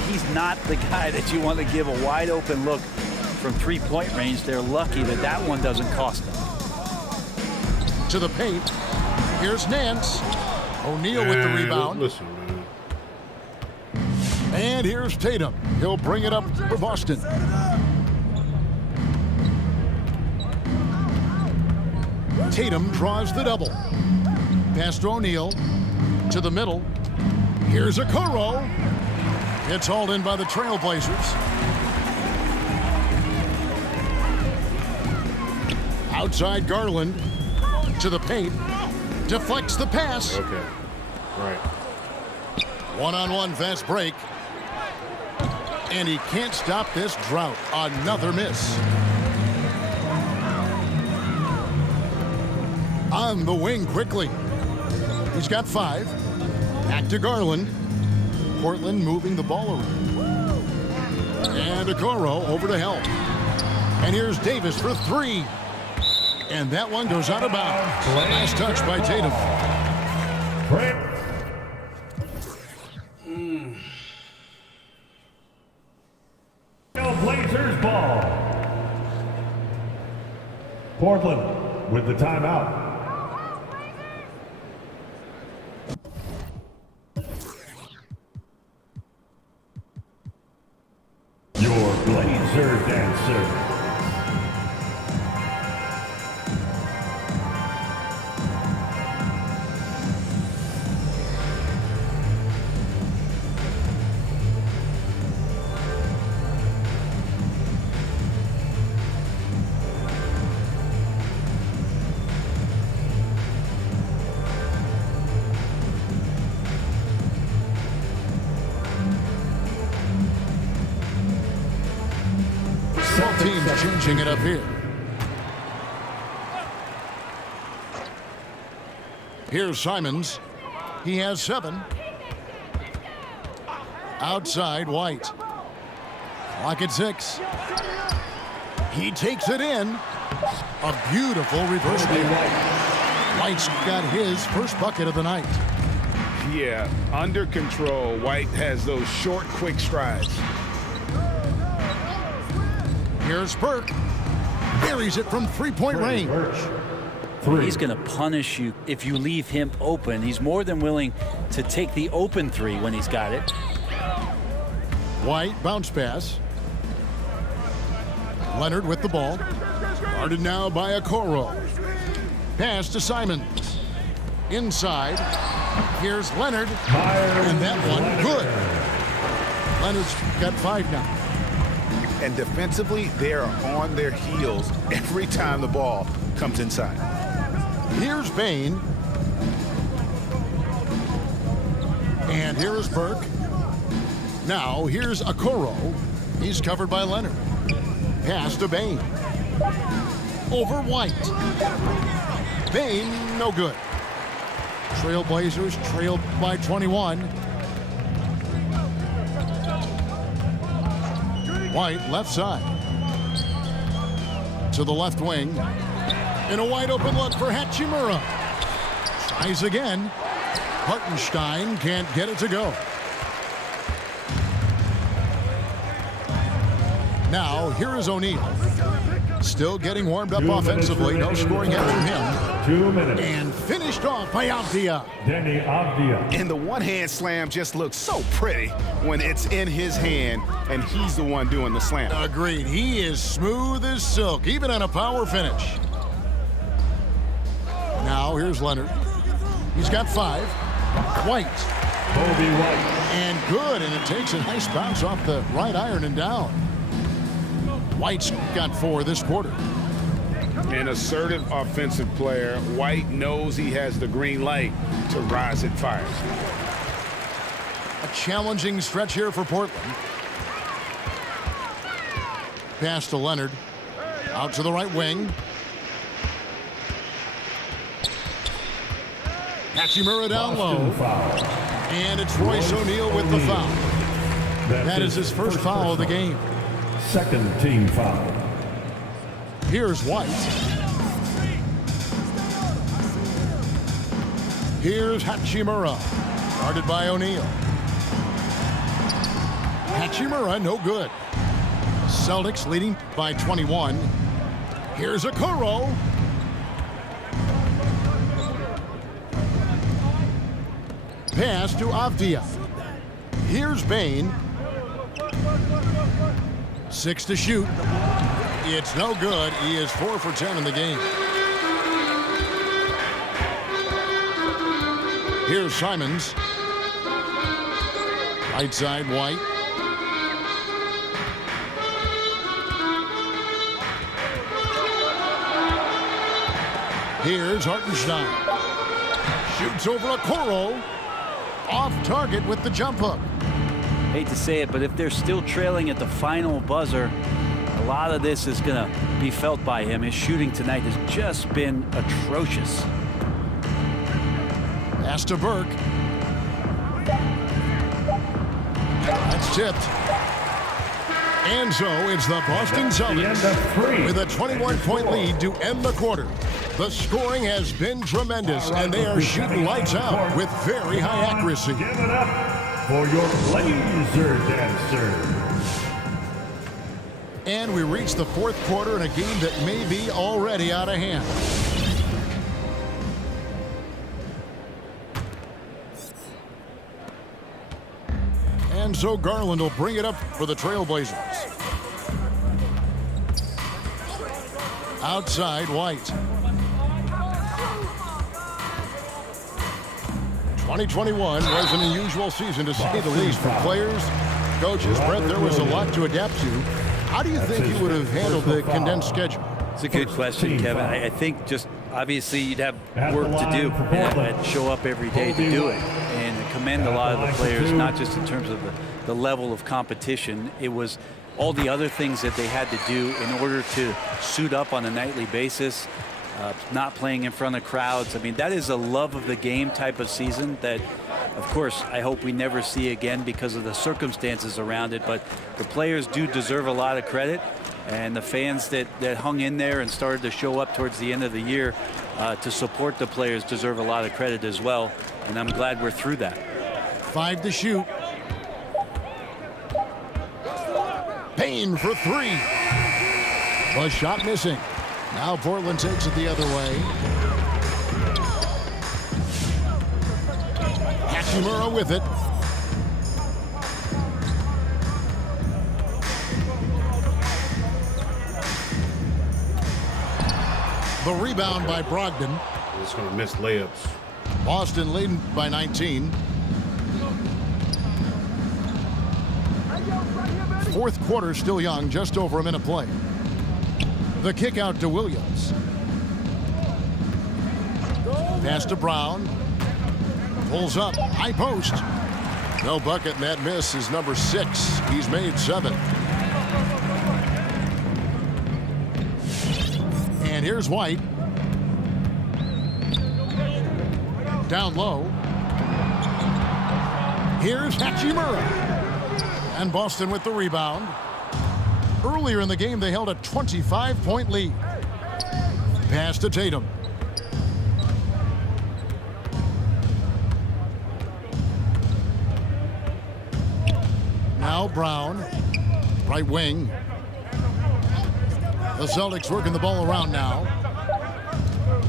He's not the guy that you want to give a wide open look from three-point range. They're lucky that that one doesn't cost them. To the paint. Here's Nance. O'Neal with the rebound. Listen, man. And here's Tatum. He'll bring it up for Boston. Tatum draws the double. Pass to O'Neal. To the middle. Here's Okoro. It's hauled in by the Trailblazers. Outside Garland. To the paint. Deflects the pass. Okay. Right. One-on-one fast break. And he can't stop this drought. Another miss. On the wing quickly. He's got 5. Back to Garland. Portland moving the ball around. And Okoro over to help. And here's Davis for 3. And that one goes out of bounds. Nice touch by Tatum. Blazers ball. Portland with the timeout. Your Blazer dancer. Teams changing it up here. Here's Simons. He has 7. Outside White. Clock at 6. He takes it in. A beautiful reverse layup. White's got his first bucket of the night. Yeah, under control. White has those short, quick strides. Here's Burke. Buries it from three-point range. He's going to punish you if you leave him open. He's more than willing to take the open three when he's got it. White bounce pass. Leonard with the ball. Guarded now by Okoro. Pass to Simons. Inside. Here's Leonard. And that one good. Leonard's got 5 now. And defensively, they are on their heels every time the ball comes inside. Here's Bain. And here is Burke. Now here's Okoro. He's covered by Leonard. Pass to Bain. Over White. Bain, no good. Trailblazers trailed by 21. White left side. To the left wing. And a wide open look for Hachimura. Tries again. Hartenstein can't get it to go. Now, here is O'Neal. Still getting warmed up offensively. No scoring yet from him. 2 minutes. And finished off by Avdia. Denny Avdia. And the one-hand slam just looks so pretty when it's in his hand and he's the one doing the slam. Agreed. He is smooth as silk, even on a power finish. Now, here's Leonard. He's got 5. White. Kobe White. And good, and it takes a nice bounce off the right iron and down. White's got 4 this quarter. An assertive offensive player. White knows he has the green light to rise and fire. A challenging stretch here for Portland. Pass to Leonard. Out to the right wing. Hachimura down low. And it's Royce O'Neal with the foul. That is his first foul of the game. Second team foul. Here's White. Here's Hachimura. Guarded by O'Neal. Hachimura, no good. Celtics leading by 21. Here's Okoro. Pass to Avdia. Here's Bain. 6 to shoot. It's no good. He is 4 for 10 in the game. Here's Simons. Right side, White. Here's Hartenstein. Shoots over Okoro. Off target with the jump hook. Hate to say it, but if they're still trailing at the final buzzer, a lot of this is going to be felt by him. His shooting tonight has just been atrocious. Pass to Burke. That's tipped. And so it's the Boston Celtics with a 21-point lead to end the quarter. The scoring has been tremendous, and they are shooting lights out with very high accuracy. Give it up for your Blazer Dancers. And we reach the 4th quarter in a game that may be already out of hand. And so Garland will bring it up for the Trailblazers. Outside, White. 2021 was an unusual season, to say the least, for players, coaches. Brett, there was a lot to adapt to. How do you think you would have handled the condensed schedule? It's a good question, Kevin. I think just obviously you'd have work to do and show up every day to do it. And I commend a lot of the players, not just in terms of the level of competition. It was all the other things that they had to do in order to suit up on a nightly basis. Not playing in front of crowds. I mean, that is a love of the game type of season that, of course, I hope we never see again because of the circumstances around it. But the players do deserve a lot of credit. And the fans that hung in there and started to show up towards the end of the year to support the players deserve a lot of credit as well. And I'm glad we're through that. 5 to shoot. Payne for 3. The shot missing. Now Portland takes it the other way. Hachimura with it. The rebound by Brogdon. It's going to miss layups. Boston leading by 19. Fourth quarter still young, just over a minute play. The kick out to Williams. Pass to Brown. Pulls up, high post. No bucket, and that miss is number 6. He's made 7. And here's White. Down low. Here's Hachimura. And Boston with the rebound. Earlier in the game, they held a 25-point lead. Pass to Tatum. Now Brown. Right wing. The Celtics working the ball around now.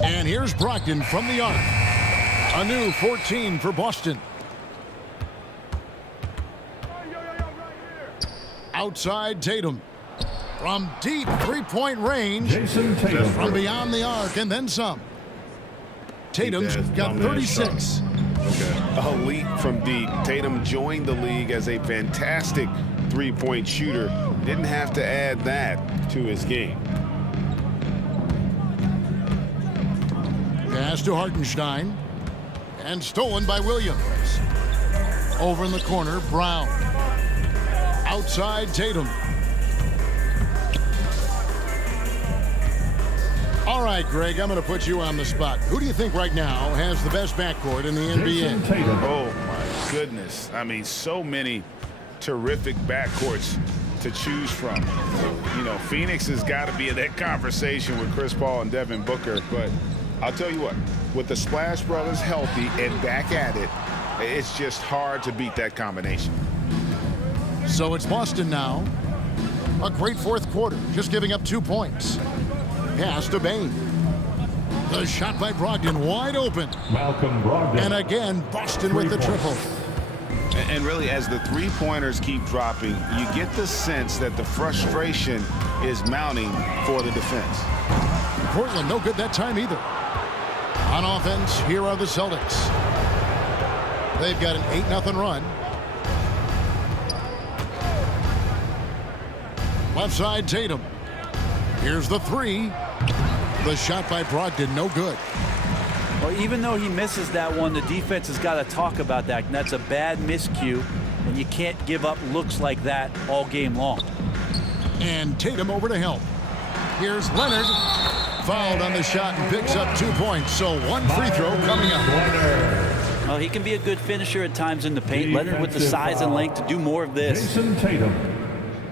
And here's Brogdon from the arc. A new 14 for Boston. Outside Tatum. From deep three-point range. Jason Tatum. From beyond the arc and then some. Tatum's got 36. A leap from deep. Tatum joined the league as a fantastic three-point shooter. Didn't have to add that to his game. Pass to Hartenstein. And stolen by Williams. Over in the corner, Brown. Outside Tatum. All right, Greg, I'm going to put you on the spot. Who do you think right now has the best backcourt in the NBA? Oh, my goodness. I mean, so many terrific backcourts to choose from. You know, Phoenix has got to be in that conversation with Chris Paul and Devin Booker. But I'll tell you what, with the Splash Brothers healthy and back at it, it's just hard to beat that combination. So it's Boston now. A great fourth quarter, just giving up 2 points. Pass to Bane. The shot by Brogdon wide open. Malcolm Brogdon. And again, Boston with the triple. And really, as the three-pointers keep dropping, you get the sense that the frustration is mounting for the defense. Portland no good that time either. On offense, here are the Celtics. They've got an 8-0 run. Left side, Tatum. Here's the 3. The shot by Brogdon, no good. Well, even though he misses that one, the defense has got to talk about that. And that's a bad miscue, and you can't give up looks like that all game long. And Tatum over to help. Here's Leonard. Fouled on the shot and picks up 2 points. So 1 free throw coming up. Well, he can be a good finisher at times in the paint. Leonard with the size and length to do more of this. Jason Tatum.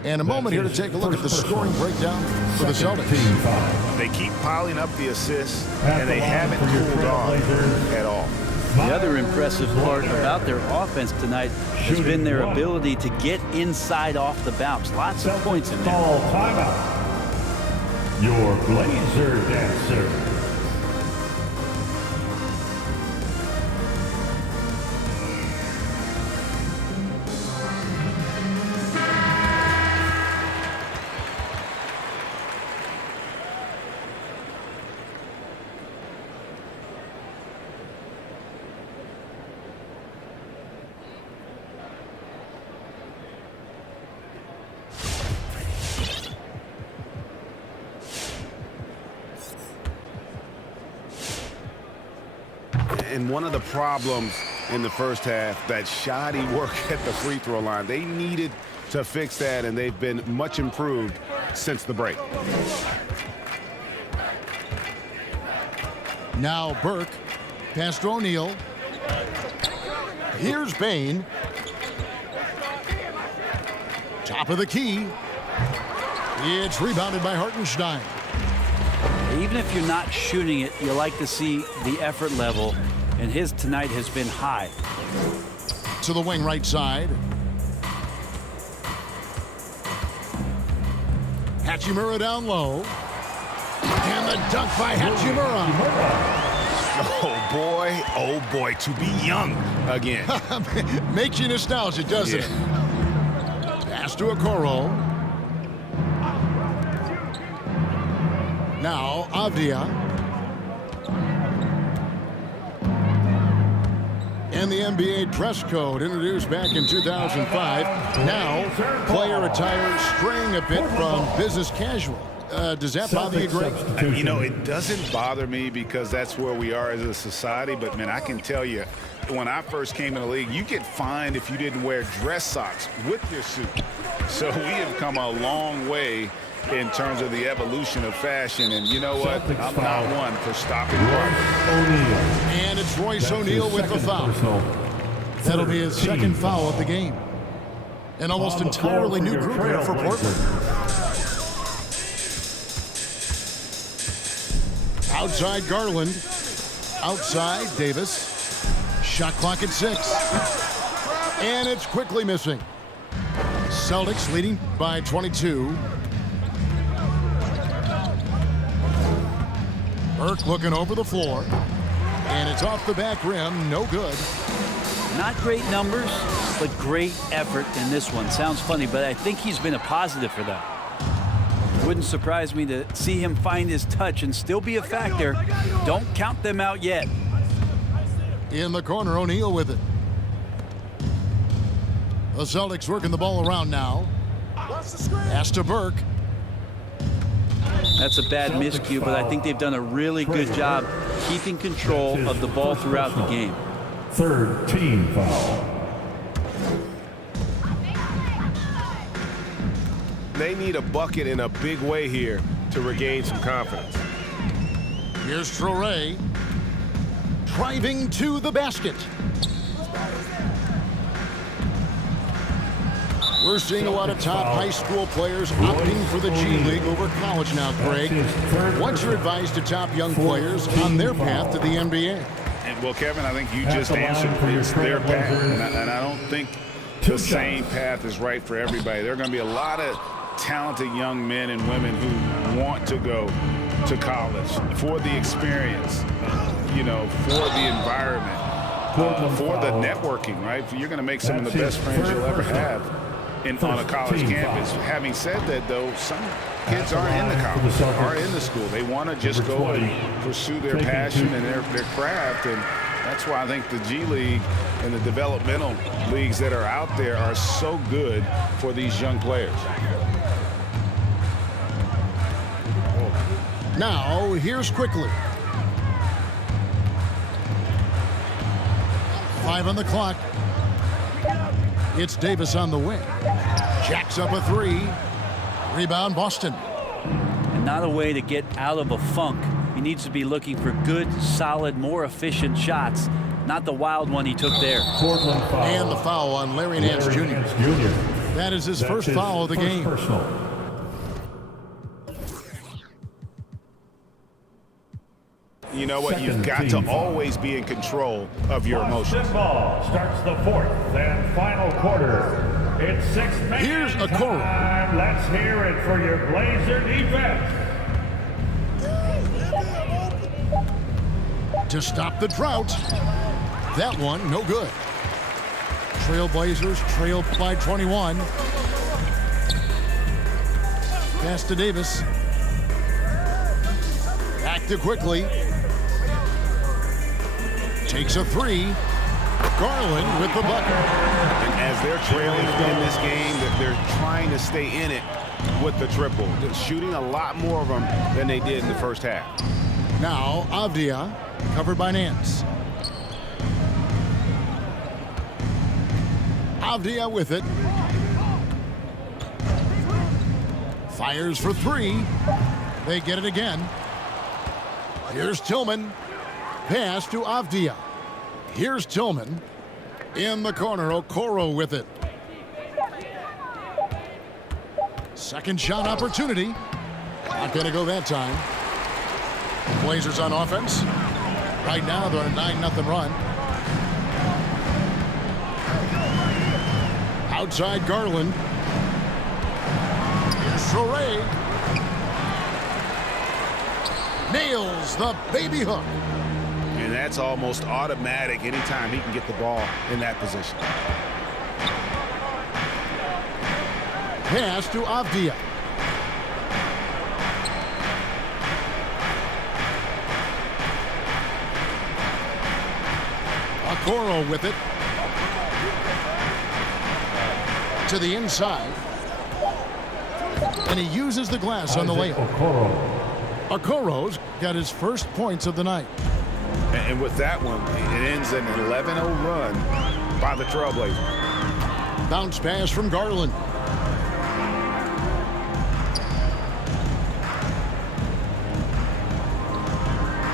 And a moment here to take a look at the scoring breakdown for the Celtics. They keep piling up the assists, and they haven't cooled off at all. The other impressive part about their offense tonight has been their ability to get inside off the bounce. Lots of points in there. Call timeout. Your Blazer dancer. And one of the problems in the first half, that shoddy work at the free throw line. They needed to fix that, and they've been much improved since the break. Now Burke. Pass to O'Neal. Here's Bane. Top of the key. It's rebounded by Hartenstein. Even if you're not shooting it, you like to see the effort level, and his tonight has been high. To the wing right side. Hachimura down low. And the dunk by Hachimura. Oh boy, to be young again. Makes you nostalgic, doesn't it? Pass to Okoro. Now, Avdia. And the NBA dress code introduced back in 2005. Now, player attire straying a bit from business casual. Does that bother you, Greg? You know, it doesn't bother me because that's where we are as a society. But, man, I can tell you, when I first came in the league, you get fined if you didn't wear dress socks with your suit. So we have come a long way in terms of the evolution of fashion. And you know what? I'm not one for stopping progress. And it's Royce O'Neal with the foul. That'll be his second foul of the game. An almost entirely new group here for Portland. Outside Garland. Outside Davis. Shot clock at 6. And it's quickly missing. Celtics leading by 22. Burke looking over the floor. And it's off the back rim. No good. Not great numbers, but great effort in this one. Sounds funny, but I think he's been a positive for them. Wouldn't surprise me to see him find his touch and still be a factor. Don't count them out yet. In the corner, O'Neal with it. The Celtics working the ball around now. Pass to Burke. That's a bad miscue, but I think they've done a really good job keeping control of the ball throughout the game. Third team foul. They need a bucket in a big way here to regain some confidence. Here's Traoré. Driving to the basket. We're seeing a lot of top high school players opting for the G League over college now, Craig. What's your advice to top young players on their path to the NBA? And, well, Kevin, I think you just answered it's their path. And I don't think the same path is right for everybody. There are going to be a lot of talented young men and women who want to go to college for the experience, you know, for the environment, for the networking, right? You're going to make some of the best friends you'll ever have on a college campus. Having said that, though, some kids aren't in the college, are in the school. They want to just go and pursue their passion and their craft, and that's why I think the G League and the developmental leagues that are out there are so good for these young players. Now, here's Quickly. 5 on the clock. It's Davis on the wing. Jacks up a 3. Rebound, Boston. And not a way to get out of a funk. He needs to be looking for good, solid, more efficient shots. Not the wild one he took there. And the foul on Larry Nance Jr. That is his first foul of the game. You know what? You've got to always be in control of your emotions. Ball starts the fourth and final quarter. It's 6 minutes. Here's Okoro. Let's hear it for your Blazer defense. To stop the drought. That one, no good. Trailblazers trail by 21. Pass to Davis. Back to Quickly. Takes a 3. Garland with the bucket. And as they're trailing in this game, that they're trying to stay in it with the triple. They're shooting a lot more of them than they did in the first half. Now, Avdia, covered by Nance. Avdia with it. Fires for 3. They get it again. Here's Tillman. Pass to Avdia. Here's Tillman. In the corner, Okoro with it. Second shot opportunity. Not going to go that time. Blazers on offense. Right now they're on a 9-0 run. Outside Garland. Here's Soray. Nails the baby hook. And that's almost automatic anytime he can get the ball in that position. Pass to Avdia. Okoro with it. To the inside. And he uses the glass on the layup. Okoro's got his first points of the night. And with that one, it ends an 11-0 run by the Trailblazers. Bounce pass from Garland.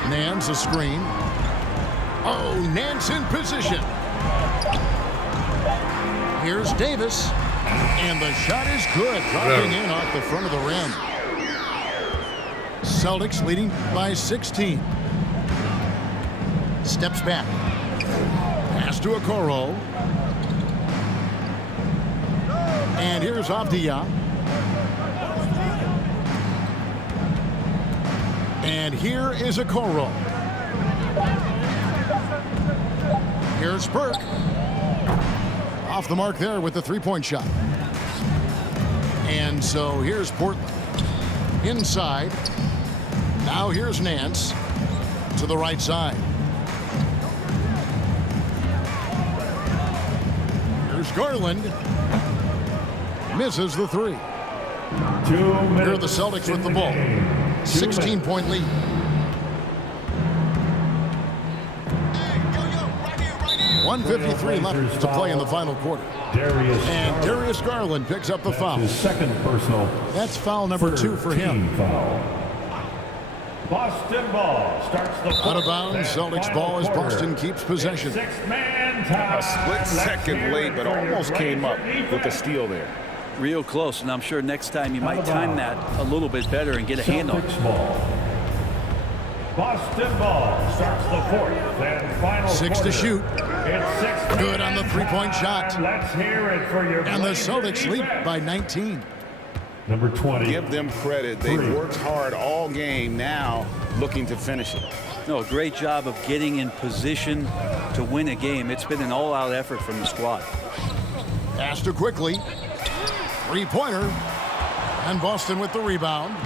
Nance a screen. Oh, Nance in position. Here's Davis. And the shot is good. Dropping in off the front of the rim. Celtics leading by 16. Steps back. Pass to Okoro. And here's Avdia. And here is Okoro. Here's Burke. Off the mark there with the three-point shot. And so here's Portland. Inside. Now here's Nance to the right side. Here's Garland. Misses the three. 2 minutes. Here are the Celtics with the ball. 16-point lead. .153 left to play in the final quarter. And Darius Garland picks up the foul. His second personal. That's foul number 2 for him. Foul. Boston ball starts the out of bounds. Celtics ball as Boston keeps possession. A split second late, but almost came up with a steal there. Real close, and I'm sure next time you might time that a little bit better and get a hand on it. Boston ball starts the fourth and final 6 to shoot. It's 6 Good on the three-point shot. Let's hear it for your and the Celtics lead by 19. Number 20. Give them credit. They worked hard all game, now looking to finish it. No, great job of getting in position to win a game. It's been an all-out effort from the squad. Pass to quickly. Three-pointer. And Boston with the rebound.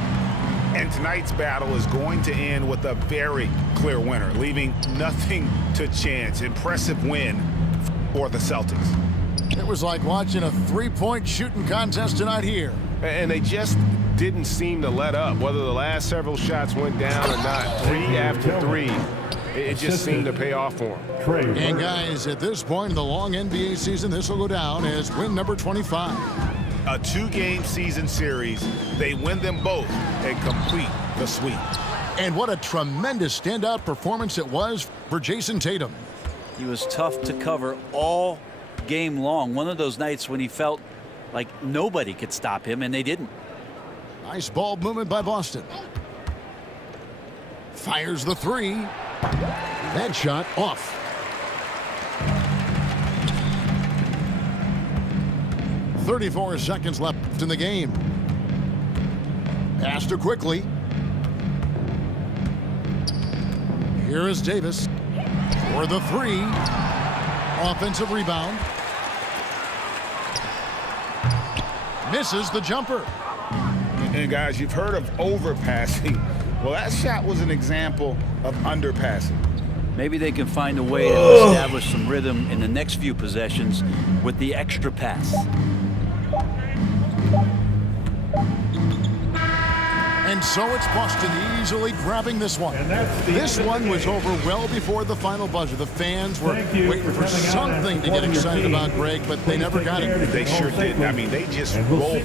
And tonight's battle is going to end with a very clear winner, leaving nothing to chance. Impressive win for the Celtics. It was like watching a three-point shooting contest tonight here. And they just didn't seem to let up. Whether the last several shots went down or not, 3 after 3, it just seemed to pay off for them. And guys, at this point in the long NBA season, this will go down as win number 25. A 2-game season series. They win them both and complete the sweep. And what a tremendous standout performance it was for Jason Tatum. He was tough to cover all game long. One of those nights when he felt like nobody could stop him, and they didn't. Nice ball movement by Boston. Fires the three. That shot off. .34 seconds left in the game. Pass to quickly. Here is Davis for the three. Offensive rebound. Misses the jumper. And guys, you've heard of overpassing. Well, that shot was an example of underpassing. Maybe they can find a way to establish some rhythm in the next few possessions with the extra pass. And so it's Boston easily grabbing this one. This one was over well before the final buzzer. The fans were waiting for something to get excited about, Greg, but they never got it. They sure did. I mean, they just rolled.